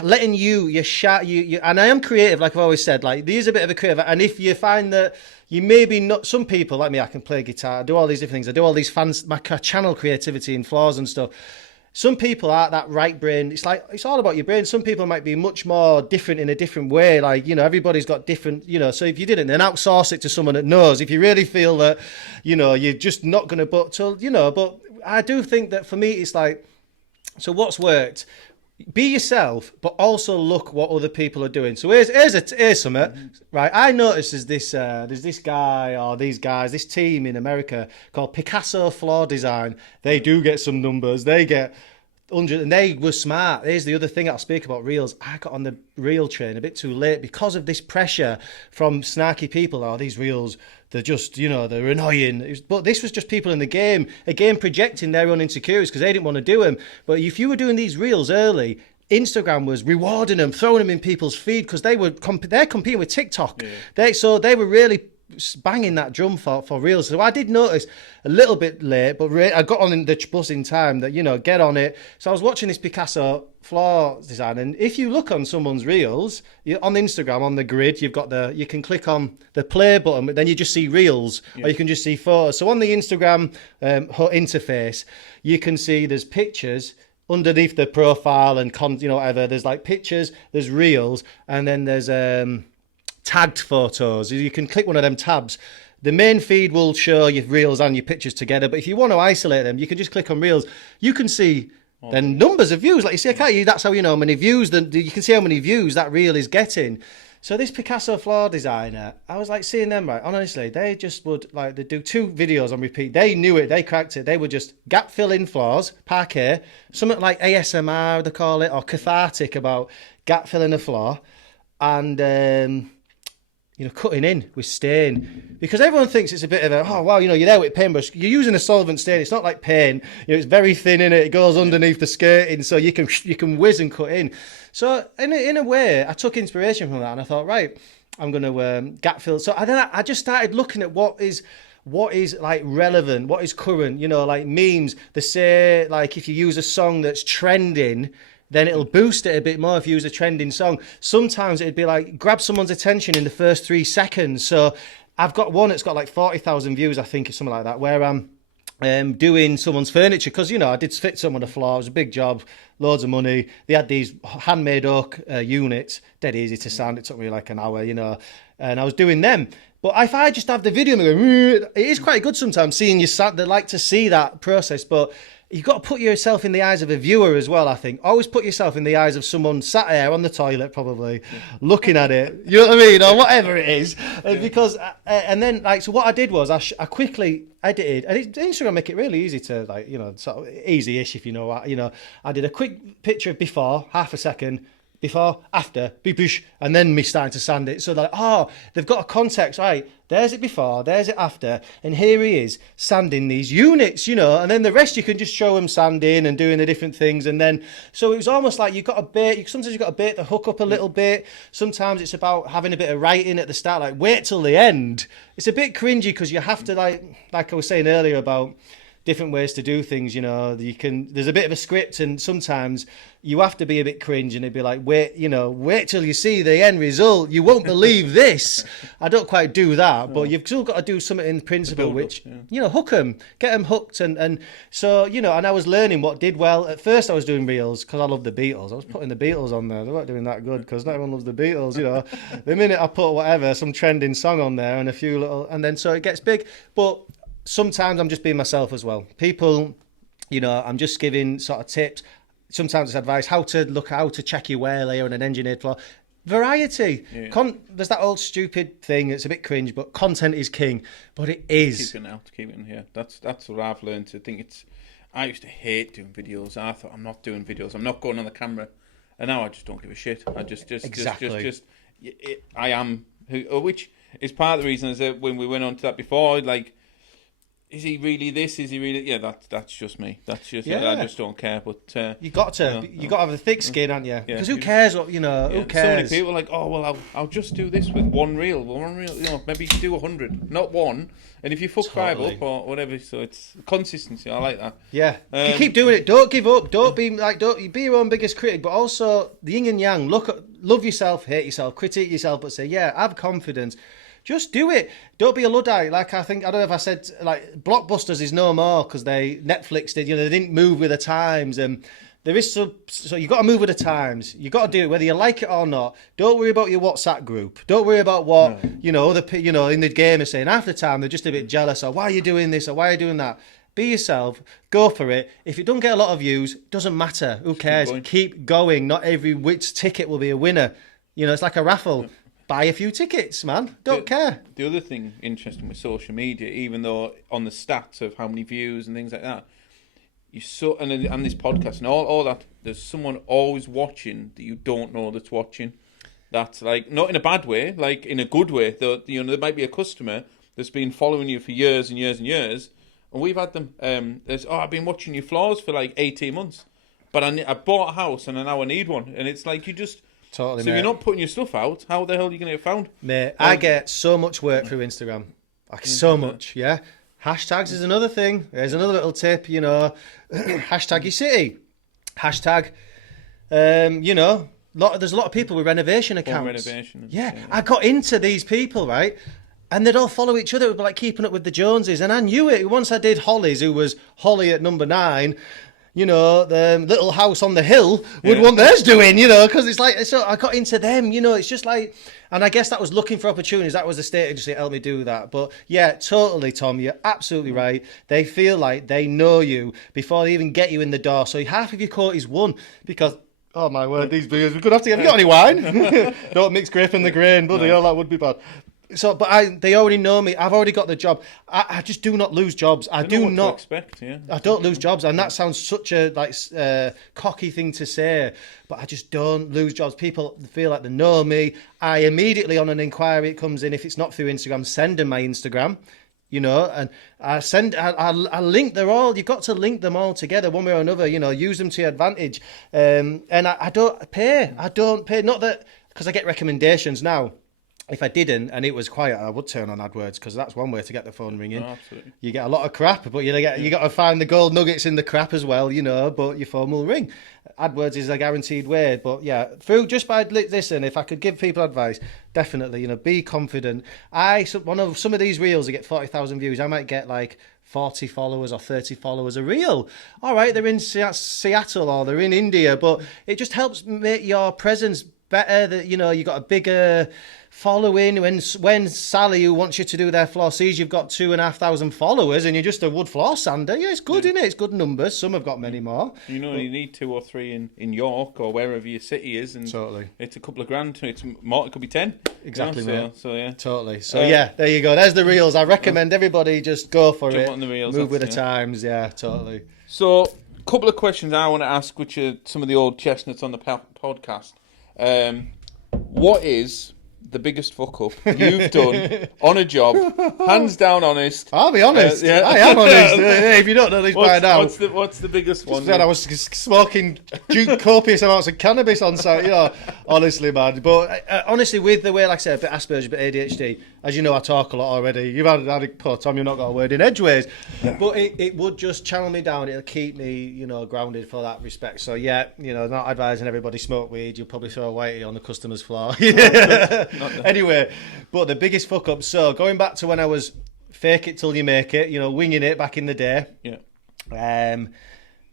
letting you and I am creative, like I've always said. Like, there's a bit of a creative. And if you find that you maybe not, some people like me, I can play guitar, I do all these different things. I do all these fans, my channel creativity in floors and stuff. some people aren't that right brain. It's like, it's all about your brain. Some people might be much more different in a different way. Like, you know, everybody's got different, you know, so if you didn't, then outsource it to someone that knows. If you really feel that, you know, you're just not going to, but I do think that for me, it's like, so what's worked? Be yourself, but also look what other people are doing. So here's something, right? I noticed there's this guy or these guys, this team in America called Picasso Floor Design. They do get some numbers. They get 100, and they were smart. Here's the other thing I'll speak about reels. I got on the reel train a bit too late because of this pressure from snarky people. Oh, these reels, they're just, you know, they're annoying. But this was just people in the game, again, projecting their own insecurities because they didn't want to do them. But if you were doing these reels early, Instagram was rewarding them, throwing them in people's feed because they're competing with TikTok. Yeah. They were really banging that drum for reels. So I did notice a little bit late, but I got on the bus in time that, you know, get on it. So I was watching this Picasso floor design, and if you look on someone's reels on Instagram, on the grid, you can click on the play button, but then you just see reels, or you can just see photos. So on the Instagram interface, you can see there's pictures underneath the profile and whatever. There's like pictures, there's reels, and then there's tagged photos. You can click one of them tabs. The main feed will show your reels and your pictures together, but if you want to isolate them, you can just click on reels. You can see the numbers of views. Like you see, that's how you know how many views. You can see how many views that reel is getting. So this Picasso floor designer, I was like seeing them, right? Honestly, they just would they do 2 videos on repeat. They knew it, they cracked it. They would just gap fill in floors, parquet, something like ASMR they call it, or cathartic about gap filling a floor, and cutting in with stain, because everyone thinks it's a bit of you're there with paintbrush. You're using a solvent stain. It's not like paint. It's very thin in it. It goes underneath the skirting, so you can whiz and cut in. So in a way, I took inspiration from that, and I thought, right, I'm going to gap fill. So I just started looking at what is like relevant, what is current. Like memes. They say like if you use a song that's trending, then it'll boost it a bit more if you use a trending song. Sometimes it'd be like, grab someone's attention in the first 3 seconds. So I've got one that's got like 40,000 views, I think, or something like that, where I'm doing someone's furniture. Because, I did fit someone on the floor. It was a big job, loads of money. They had these handmade oak units, dead easy to sand. It took me like an hour, and I was doing them. But if I just have the video and go, it is quite good sometimes seeing you sat. They like to see that process, but you've got to put yourself in the eyes of a viewer as well, I think. Always put yourself in the eyes of someone sat there on the toilet, probably, looking at it. You know what I mean? Or whatever it is. Because, and then, so what I did was I quickly edited, and Instagram make it really easy to, sort of easy-ish if you know what, I did a quick picture of before, half a second, before, after, beep, and then me starting to sand it. So they've got a context, right? There's it before, there's it after, and here he is sanding these units, and then the rest you can just show him sanding and doing the different things. And then, so it was almost like sometimes you've got to bait the hook up a little bit. Sometimes it's about having a bit of writing at the start, like wait till the end. It's a bit cringy because you have to, like I was saying earlier about different ways to do things, there's a bit of a script, and sometimes you have to be a bit cringe, and it'd be like, wait till you see the end result. You won't believe this. I don't quite do that, but you've still got to do something in principle, which, hook them, get them hooked. And so, and I was learning what did well. At first I was doing reels because I love the Beatles. I was putting the Beatles on there. They weren't doing that good because not everyone loves the Beatles, The minute I put some trending song on there and a few little, and then so it gets big. But sometimes I'm just being myself as well. People, I'm just giving sort of tips. Sometimes it's advice, how to check your wear layer on an engineered floor. Variety. Yeah. There's that old stupid thing, it's a bit cringe, but content is king. But it is. Keep it in here. That's what I've learned to think. I used to hate doing videos. I thought, I'm not doing videos. I'm not going on the camera. And now I just don't give a shit. I just exactly. I am which is part of the reason is that when we went on to that before, like, is he really this? Is he really? Yeah, that's just me. That's just I just don't care. But you got to have a thick skin, haven't you? Because who cares? Who cares? So many people are like, oh well, I'll just do this with one reel. Maybe you can do 100, not one. And if you fuck 5 up or whatever, so it's consistency. I like that. Yeah, you keep doing it. Don't give up. Don't be be your own biggest critic, but also the yin and yang. Love yourself, hate yourself, critique yourself, but say, have confidence. Just do it. Don't be a Luddite. Like I don't know if I said, like Blockbusters is no more because Netflix did. They didn't move with the times, and there is so you got to move with the times. You got to do it whether you like it or not. Don't worry about your WhatsApp group. Don't worry about what other in the game are saying. Half the time they're just a bit jealous, or why are you doing this, or why are you doing that. Be yourself. Go for it. If it don't get a lot of views, doesn't matter. Who cares? Keep going. Not every which ticket will be a winner. It's like a raffle. Yeah. Buy a few tickets, man. Don't care. The other thing interesting with social media, even though on the stats of how many views and things like that, and this podcast and all that, there's someone always watching that you don't know that's watching. That's like not in a bad way, like in a good way. Though there might be a customer that's been following you for years and years and years, and we've had them. I've been watching your floors for like 18 months, but I bought a house and now I need one, and it's like you just. Totally, so mate. You're not putting your stuff out. How the hell are you going to get found? Mate, I get so much work through Instagram. So much, yeah. Hashtags is another thing. There's another little tip, Hashtag your city. Hashtag, there's a lot of people with renovation accounts. Yeah, I got into these people, right? And they'd all follow each other. It would be like keeping up with the Joneses. And I knew it. Once I did Holly's, who was Holly at number 9... the little house on the hill would want theirs doing, because it's like, so I got into them, it's just like, and I guess that was looking for opportunities. That was the state agency that helped me do that. But yeah, totally, Tom, you're absolutely right. They feel like they know you before they even get you in the door. So half of your court is won because, oh my word, these beers, we're going to have to get, have you got any wine? Don't mix grape in the grain, bloody hell, that would be bad. So, but they already know me. I've already got the job. I just do not lose jobs. I do not expect. Yeah, I don't lose jobs, and that sounds such a cocky thing to say, but I just don't lose jobs. People feel like they know me. I immediately, on an inquiry, it comes in. If it's not through Instagram, send them my Instagram. And I link. They're all. You've got to link them all together one way or another. Use them to your advantage. And I don't pay. Not that because I get recommendations now. If I didn't and it was quiet, I would turn on AdWords because that's one way to get the phone ringing. Oh, absolutely. You get a lot of crap, but you got to find the gold nuggets in the crap as well, but your phone will ring. AdWords is a guaranteed way, but yeah, just by listen, if I could give people advice, definitely, be confident. Some of these reels that get 40,000 views, I might get like 40 followers or 30 followers a reel. All right, they're in Seattle or they're in India, but it just helps make your presence better. That you got a bigger following. When Sally, who wants you to do their floor, sees you've got 2,500 followers and you're just a wood floor sander, it's good, isn't it? It's good numbers. Some have got many more. You need 2 or 3 in York or wherever your city is, and totally, it's a couple of grand. It's more. It could be 10. Exactly, mate. So yeah, totally. So yeah, there you go. There's the reels. I recommend everybody just go for it. On the reels, move with the times. Yeah, totally. So, a couple of questions I want to ask, which are some of the old chestnuts on the podcast. What is the biggest fuck up you've done on a job? Hands down honest. I'll be honest. I am honest. If you don't know this by now. What's the biggest one? Said I was smoking copious amounts of cannabis on site, honestly, man. But honestly, with the way, like I said, a bit Asperger's, a bit ADHD, as you know, I talk a lot already. You've had it put, Tom, you've not got a word in edgeways. But it would just channel me down. It'll keep me, grounded for that respect. So, yeah, not advising everybody smoke weed. You'll probably throw a whitey on the customer's floor. Anyway, but the biggest fuck up. So, going back to when I was fake it till you make it, winging it back in the day. Yeah.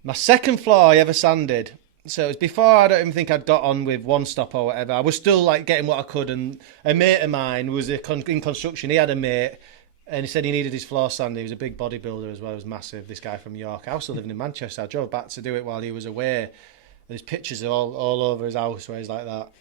My second floor I ever sanded. So it was before I don't even think I'd got on with One Stop or whatever. I was still like getting what I could, and a mate of mine was in construction. He had a mate, and he said he needed his floor sanded. He was a big bodybuilder as well. He was massive. This guy from York. I was still living in Manchester. I drove back to do it while he was away. There's pictures all over his house where he's like that.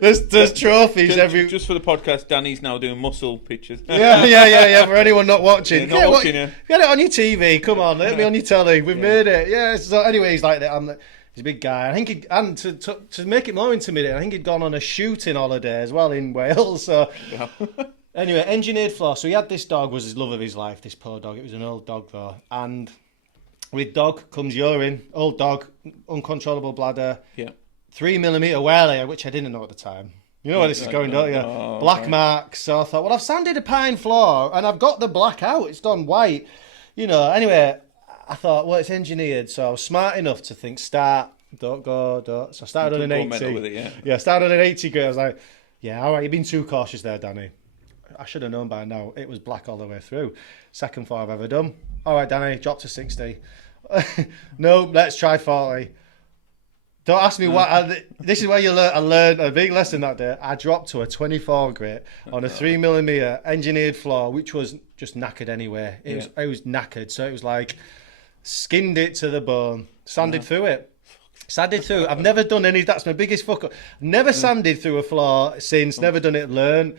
There's trophies every. Just for the podcast, Danny's now doing muscle pictures. Yeah. For anyone not watching, Get it on your TV. Come on, let me on your telly. We've made it. Yeah. So anyway, he's like that. He's a big guy. I think to make it more intimidating, I think he'd gone on a shooting holiday as well in Wales. So anyway, engineered floor. So he had this dog, was his love of his life. This poor dog. It was an old dog though, and with dog comes urine. Old dog, uncontrollable bladder. Yeah. 3mm well, which I didn't know at the time. You know where this is going, don't you? Black marks. So I thought, well, I've sanded a pine floor and I've got the black out. It's gone white. Anyway, I thought, well, it's engineered. So I was smart enough to think, start, don't go, don't. So I started on an 80. With it, I started on an 80 grade. I was like, Yeah, all right, you've been too cautious there, Danny. I should have known by now. It was black all the way through. Second floor I've ever done. All right, Danny, drop to 60. No, let's try 40. Don't ask me why. This is where I learned a big lesson that day. I dropped to a 24 grit on a 3mm engineered floor, which was just knackered anyway. It was knackered, so it was like skinned it to the bone, sanded through it. Sanded through. I've never done any. That's my biggest fuck up. Never sanded through a floor since. Never done it. Learned.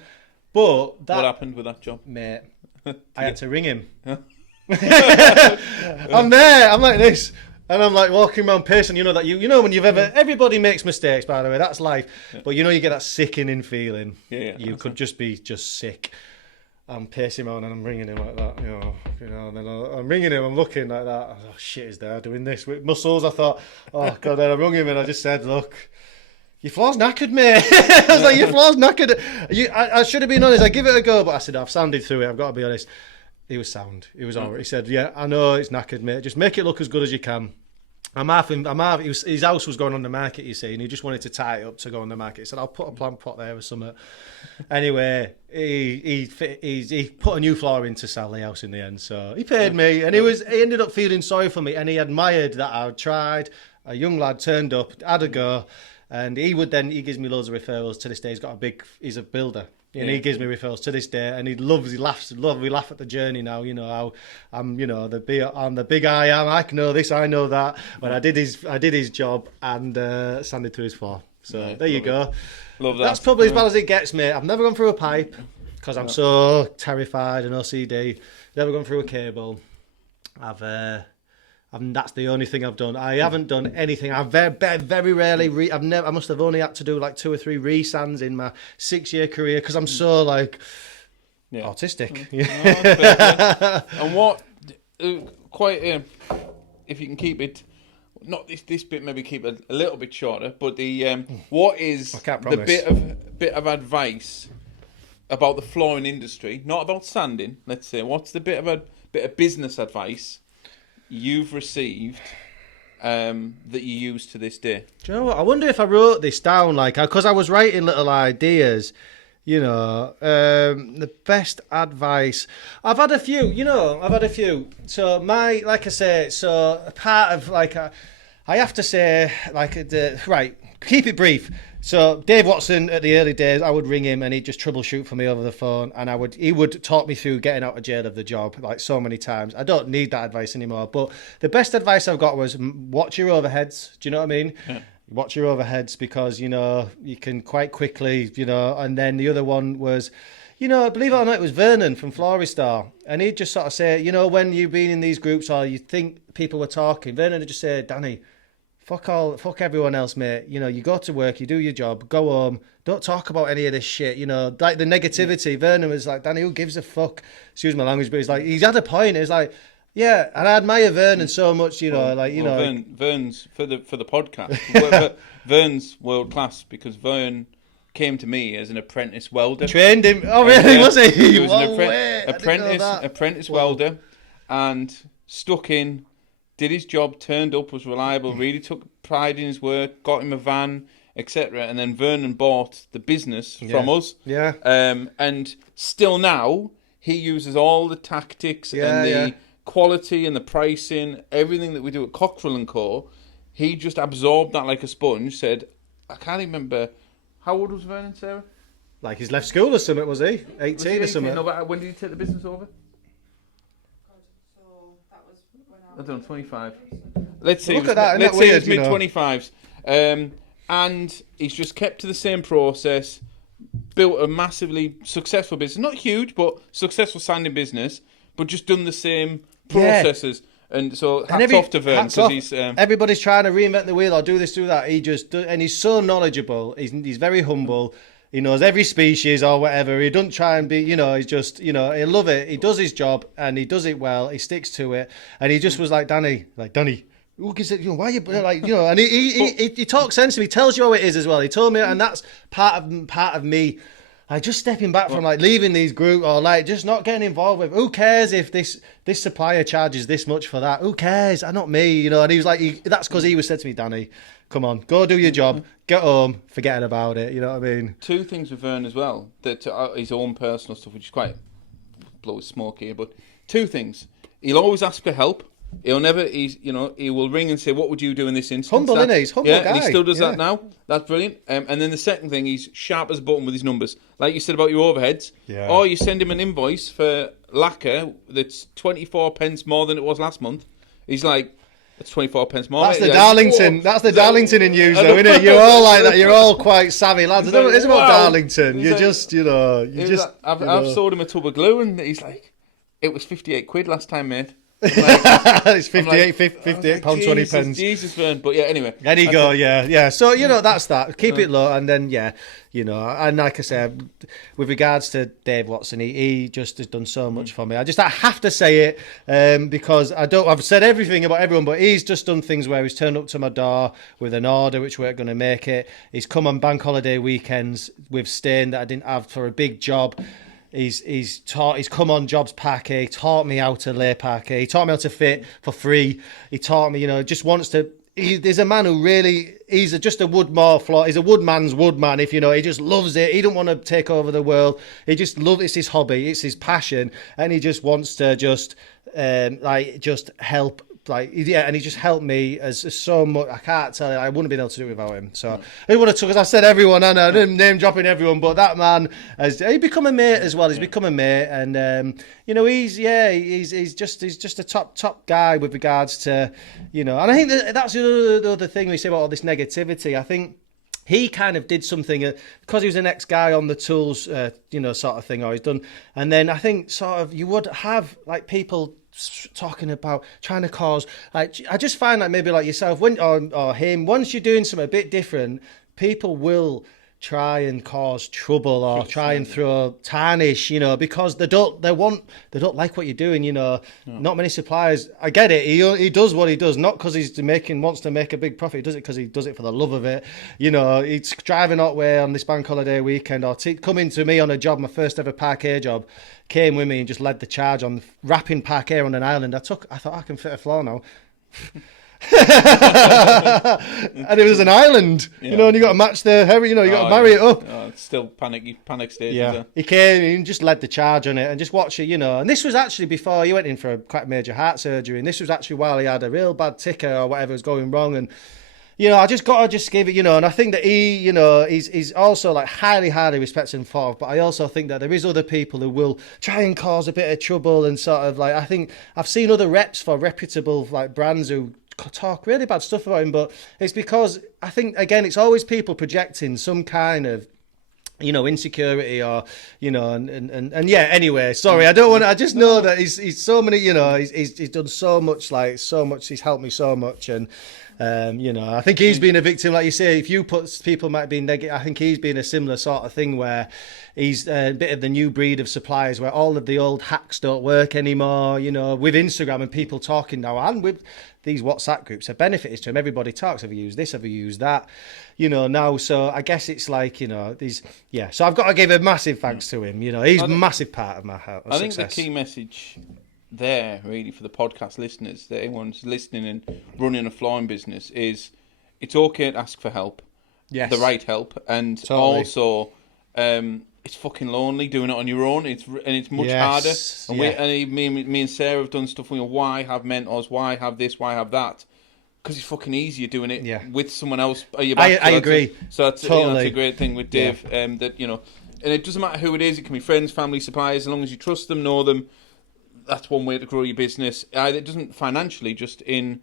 But that, what happened with that job, mate? I had to ring him. I'm there. I'm like this. And I'm like walking around pacing, you know that you know when you've ever everybody makes mistakes, by the way, that's life. Yeah. But you know you get that sickening feeling. Yeah. You could just be sick. I'm pacing around and I'm ringing him like that, you know, and then I'm ringing him, I'm looking like that. Oh shit, is there doing this with muscles? I thought, oh god, then I rung him and I just said, look, your floor's knackered, mate. I was like, your floor's knackered. I should have been honest, I give it a go, but I said, I've sanded through it, I've got to be honest. He was sound. He was alright. He said, yeah, I know it's knackered, mate. Just make it look as good as you can. His house was going on the market, you see, and he just wanted to tie it up to go on the market. He said, I'll put a plant pot there or something. Anyway, he put a new floor in to sell the house in the end. So he paid me, and he ended up feeling sorry for me, and he admired that I tried. A young lad turned up, had a go, and he gives me loads of referrals to this day. He's a builder. And he gives me referrals to this day, and we laugh at the journey now. You know how I'm the big I am. I know this, I know that. But I did his job and sanded through his floor. So there you go. Love that. That's probably as bad as it gets, mate. I've never gone through a pipe because I'm so terrified and OCD. Never gone through a cable. That's the only thing I've done. I haven't done anything. I've very rarely. I must have only had to do like 2 or 3 resands in my 6-year career because I'm so like autistic. And what? If you can keep it, not this bit. Maybe keep it a little bit shorter. But what is the bit of advice about the flooring industry? Not about sanding. Let's say. What's the bit of business advice you've received that you use to this day? Do you know what? I wonder if I wrote this down, like, because I was writing little ideas, you know, the best advice. I've had a few. So like I say, so part of, like, I have to say, like, right, keep it brief. So Dave Watson, at the early days, I would ring him and he'd just troubleshoot for me over the phone, and he would talk me through getting out of jail of the job, like, so many times. I don't need that advice anymore. But the best advice I've got was watch your overheads. Do you know what I mean? Yeah. Watch your overheads, because, you know, you can quite quickly, you know. And then the other one was, you know, believe it or not, it was Vernon from Floristar, and he'd just sort of say, you know, when you've been in these groups or you think people were talking, Vernon would just say, Danny, fuck everyone else, mate. You know, you go to work, you do your job, go home, don't talk about any of this shit, you know, like the negativity. Vernon was like, Danny, who gives a fuck? Excuse my language, but he's like, he's had a point. It's like, yeah, and I admire Vernon so much, you know, Vern's for the podcast. Vern's world class, because Vern came to me as an apprentice welder. Trained him. Oh, really? Was he? He was an apprentice welder, and stuck in. Did his job, turned up, was reliable, really took pride in his work, got him a van, etc. And then Vernon bought the business from us. Yeah. And still now, he uses all the tactics and the quality and the pricing, everything that we do at Cockerill and Co. He just absorbed that like a sponge, said, I can't remember, how old was Vernon, Sarah? Like, he's left school or something, was he? 18 or something? No, but when did he take the business over? I don't know, 25. Let's say let's say it's mid-25s. And he's just kept to the same process, built a massively successful business. Not huge, but successful sanding business, but just done the same processes. And so hats off to Vern. He's, everybody's trying to reinvent the wheel or do this, do that. And he's so knowledgeable. He's very humble. He knows every species or whatever. He doesn't try and be, you know, he's just, you know, he'll love it. He does his job and he does it well. He sticks to it. And he just was like, Danny, who gives it, you know, why are you, like, you know, and he talks sense to me. He tells you how it is as well. He told me, and that's part of me. like just stepping back from like leaving these groups or like just not getting involved with. Who cares if this supplier charges this much for that? Who cares? Not me, you know. And he was like, that's because he was said to me, Danny, come on, go do your job, get home, forget about it. You know what I mean? Two things with Vern as well, that his own personal stuff, which is quite blow his smoke here, but two things. He'll always ask for help. He will ring and say, what would you do in this instance? Humble, isn't he? He's humble guy. And he still does that now. That's brilliant. And then the second thing, he's sharp as a button with his numbers. Like you said about your overheads. Yeah. Or you send him an invoice for lacquer that's 24 pence more than it was last month. He's like, it's 24 pence more. That's the Darlington. Whoa. That's the Darlington in you, though, isn't it? You're all like that. You're all quite savvy lads. It's about Darlington. You're just, you know. I've sold him a tub of glue, and he's like, it was 58 quid last time, mate. It's 58 pound 20 pence. Jesus, Vern. But yeah, anyway. There you go. Yeah. So that's that. Keep it low, and then and like I said, with regards to Dave Watson, he just has done so much for me. I have to say it because I've said everything about everyone, but he's just done things where he's turned up to my door with an order which weren't going to make it. He's come on bank holiday weekends with stain that I didn't have for a big job. He's come on jobs parquet. He taught me how to lay parquet. He taught me how to fit for free. He taught me, just wants to. There's a man who really, he's just a woodmore floor. He's a woodman's woodman. If he just loves it. He don't want to take over the world. He just loves. It's his hobby. It's his passion, and he just wants to just help. And he just helped me as so much. I can't tell you, I wouldn't have been able to do it without him. So he would have took, as I said, everyone. I know I didn't name dropping everyone, but that man he's become a mate as well. He's become a mate, and he's just a top guy with regards to And I think that's the other thing we say about all this negativity. I think he kind of did something because he was an ex-guy on the tools, sort of thing, or he's done. And then I think sort of you would have like people talking about trying to cause, like, I just find that maybe like yourself or him, once you're doing something a bit different, people will try and cause trouble or try and throw tarnish, because they don't like what you're doing, Not many suppliers. I get it. He does what he does, not because wants to make a big profit. He does it because he does it for the love of it. He's driving out way on this bank holiday weekend or coming to me on a job, my first ever parquet job, came with me and just led the charge on wrapping parquet on an island. I thought I can fit a floor now. And it was an island, and you got to match the heavy, you got to marry it up. It's still panic stage. Yeah, he came and just led the charge on it and just watch it, And this was actually before he went in for a quite major heart surgery, and this was actually while he had a real bad ticker or whatever was going wrong, and I just got to give it, and I think that he, he's also like highly respected and thought of, but I also think that there is other people who will try and cause a bit of trouble and sort of like, I think I've seen other reps for reputable like brands who talk really bad stuff about him, but it's because I think, again, it's always people projecting some kind of insecurity or anyway, sorry, I just know that he's so many, he's done so much, he's helped me so much, and I think he's been a victim, like you say. If you put people might be negative, I think he's been a similar sort of thing where he's a bit of the new breed of suppliers where all of the old hacks don't work anymore, with Instagram and people talking now, and with these WhatsApp groups, a benefit is to him. Everybody talks. Have you used this? Have you used that? Now. So I guess it's like, these. Yeah. So I've got to give a massive thanks to him. He's a massive part of my success. I think the key message there, really, for the podcast listeners, that anyone's listening and running a flooring business, is it's okay to ask for help. Yes. The right help, and totally. also, it's fucking lonely doing it on your own. It's much harder. And me and Sarah have done stuff. Why have mentors? Why have this? Why have that? Because it's fucking easier doing it with someone else. I agree. So that's totally. That's a great thing with Dave. And it doesn't matter who it is. It can be friends, family, suppliers. As long as you trust them, know them. That's one way to grow your business. It doesn't financially, just in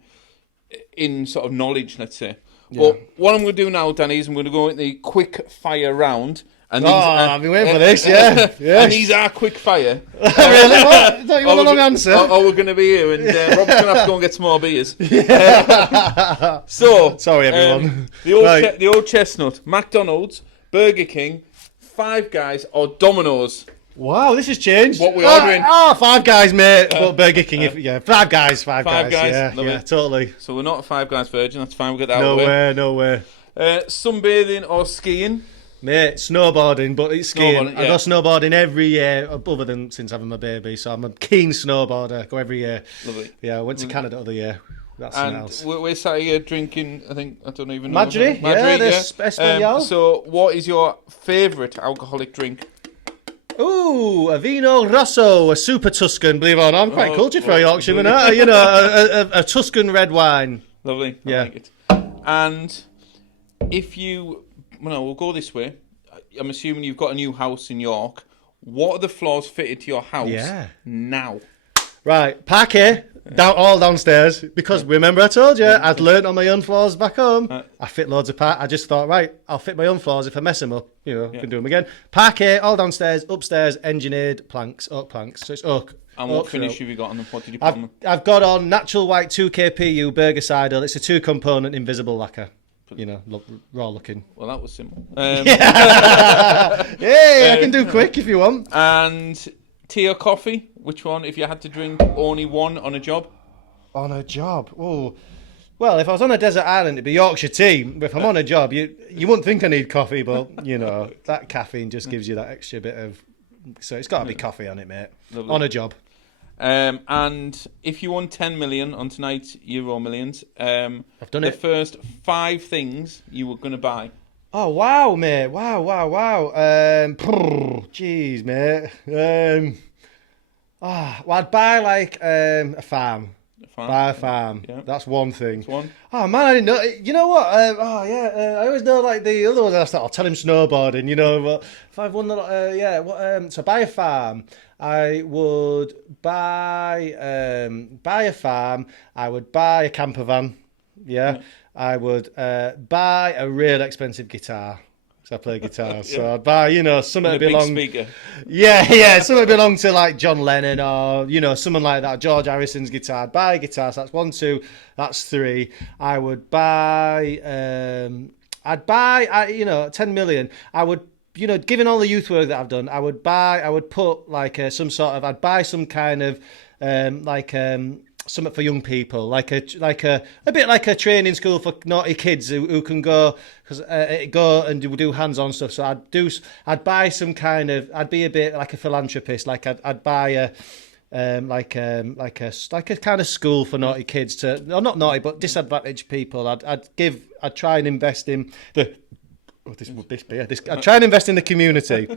sort of knowledge, let's say. Yeah. But what I'm going to do now, Danny, is I'm going to go in the quick fire round. And I've been waiting for this, yeah. And these are quick fire. Really? What? Don't you want a long answer? We're going to be here, and Rob's going to have to go and get some more beers. Yeah. So, sorry, everyone. The old chestnut: McDonald's, Burger King, Five Guys, or Domino's. Wow, this has changed. What we're ordering? Five Guys, mate. But Burger King, Five Guys. Five Guys. Yeah, totally. So we're not a Five Guys virgin. That's fine. We'll get that out of the way. No way. Sunbathing or skiing? Mate, snowboarding, but it's skiing. Snowboarding, I go snowboarding every year, other than since having my baby. So I'm a keen snowboarder. Go every year. Lovely. Yeah, I went to Canada the other year. That's something And else. we're sat here drinking, I don't even know. Madri, Espanyol. So what is your favourite alcoholic drink? Ooh, a Vino Rosso, a super Tuscan, believe it or not. I'm quite cultured for a Yorkshireman, aren't I? You know, a Tuscan red wine. Lovely. I like it. And if you... Well, we'll go this way. I'm assuming you've got a new house in York. What are the floors fitted to your house now? Right, parquet, all downstairs. Because remember I told you, I'd learnt on my own floors back home. I fit loads of I just thought, right, I'll fit my own floors if I mess them up. You know, I can do them again. Parquet, all downstairs, upstairs, engineered planks, oak planks. So it's oak. And what finish have you got on them? What did you put on them? I've got on natural white 2KPU Burger Cider. It's a 2-component invisible lacquer. You know, raw looking. Well, that was simple. Hey, I can do quick if you want. And tea or coffee? Which one? If you had to drink only one on a job? On a job? Oh, well, if I was on a desert island, it'd be Yorkshire tea. But if I'm on a job, you wouldn't think I need coffee, but you know that caffeine just gives you that extra bit of. So it's got to be coffee on it, mate. Lovely. On a job. And if you won 10 million on tonight's Euro Millions, I've done the first 5 things you were going to buy. Oh, wow, mate. Wow. Jeez, mate. Well, I'd buy like a farm. Buy a farm. Yeah. That's one thing. That's one. Oh, man, I didn't know. You know what? I always know like the other ones. I thought, I'll tell him snowboarding, you know. But if I've won the so buy a farm. I would buy a farm. I would buy a camper van. Yeah. I would buy a real expensive guitar. Because I play guitar. So I'd buy, something that belong. Speaker. Yeah, something that belong to like John Lennon or, someone like that. George Harrison's guitar. I'd buy a guitar. So that's 1, 2, that's 3. I would buy, 10 million. I would, given all the youth work that I've done, I would put like I'd buy some kind of something for young people, like a bit like a training school for naughty kids who can go and do hands-on stuff. So I'd buy some kind of, I'd be a bit like a philanthropist, like I'd buy a like a kind of school for naughty kids not naughty but disadvantaged people. I'd try and invest in I'd try and invest in the community.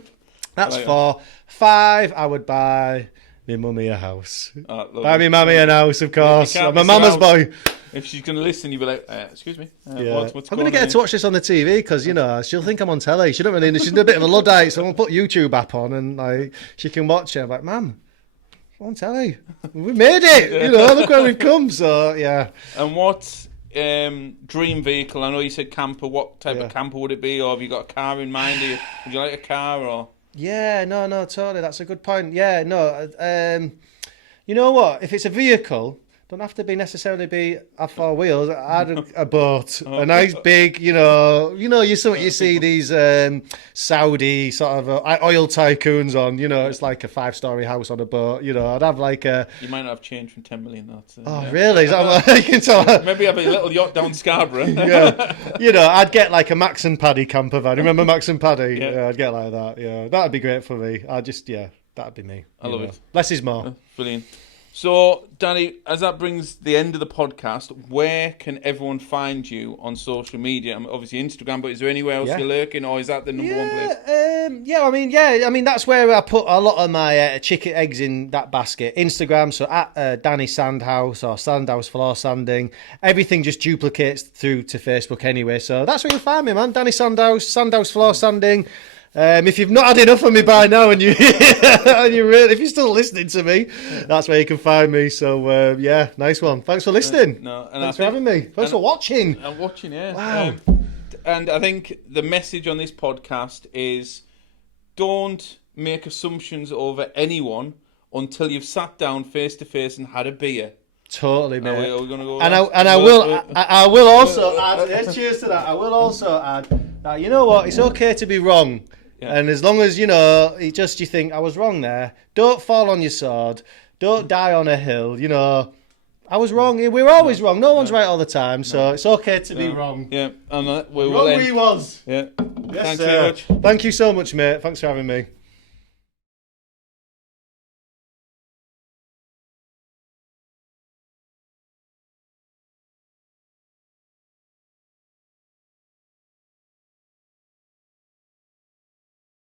That's 4. 5, I would buy my mummy a house. Buy me mummy a house, of course. I'm a mama's boy. If she's going to listen, you'll be like, excuse me. What's I'm going to get her to watch this on the TV because, she'll think I'm on telly. She's a bit of a Luddite, so I'll put YouTube app on and she can watch it. I'm like, Mum, I'm on telly. We made it. Look where we've come. So, yeah. And what dream vehicle? I know you said camper. What type of camper would it be? Or have you got a car in mind? Would you like a car or? Yeah, no, totally. That's a good point. Yeah, no. You know what? If it's a vehicle, don't have to necessarily have 4 wheels. I'd a boat, a nice big, you see these Saudi sort of oil tycoons on. It's like a 5-story house on a boat. I'd have like a. You might not have changed from 10 million. Really? Is that what you can tell? Maybe have a little yacht down Scarborough. Yeah, I'd get like a Max and Paddy camper van. Remember Max and Paddy? Yeah, I'd get like that. Yeah, that'd be great for me. That'd be me. I love it. Less is more. Brilliant. So, Danny, as that brings the end of the podcast, where can everyone find you on social media? Obviously Instagram, but is there anywhere else you're lurking, or is that the number one place? I mean, that's where I put a lot of my chicken eggs in that basket. Instagram, so at Danny Sandhouse or Sandhouse Floor Sanding. Everything just duplicates through to Facebook anyway, so that's where you'll find me, man. Danny Sandhouse, Sandhouse Floor Sanding. If you've not had enough of me by now and if you're still listening to me, that's where you can find me. So nice one. Thanks for listening. Thanks for having me. Thanks for watching. I'm watching, yeah. Wow. And I think the message on this podcast is don't make assumptions over anyone until you've sat down face to face and had a beer. Totally, mate. Are we gonna go I will also add. Yes, cheers to that. I will also add that it's okay to be wrong. Yeah. And as long as you think I was wrong there, don't fall on your sword, don't die on a hill. I was wrong. We're always wrong. No one's right all the time, so it's okay to be wrong. Yeah, and we was. Yeah. Thanks very much. Thank you so much, mate. Thanks for having me.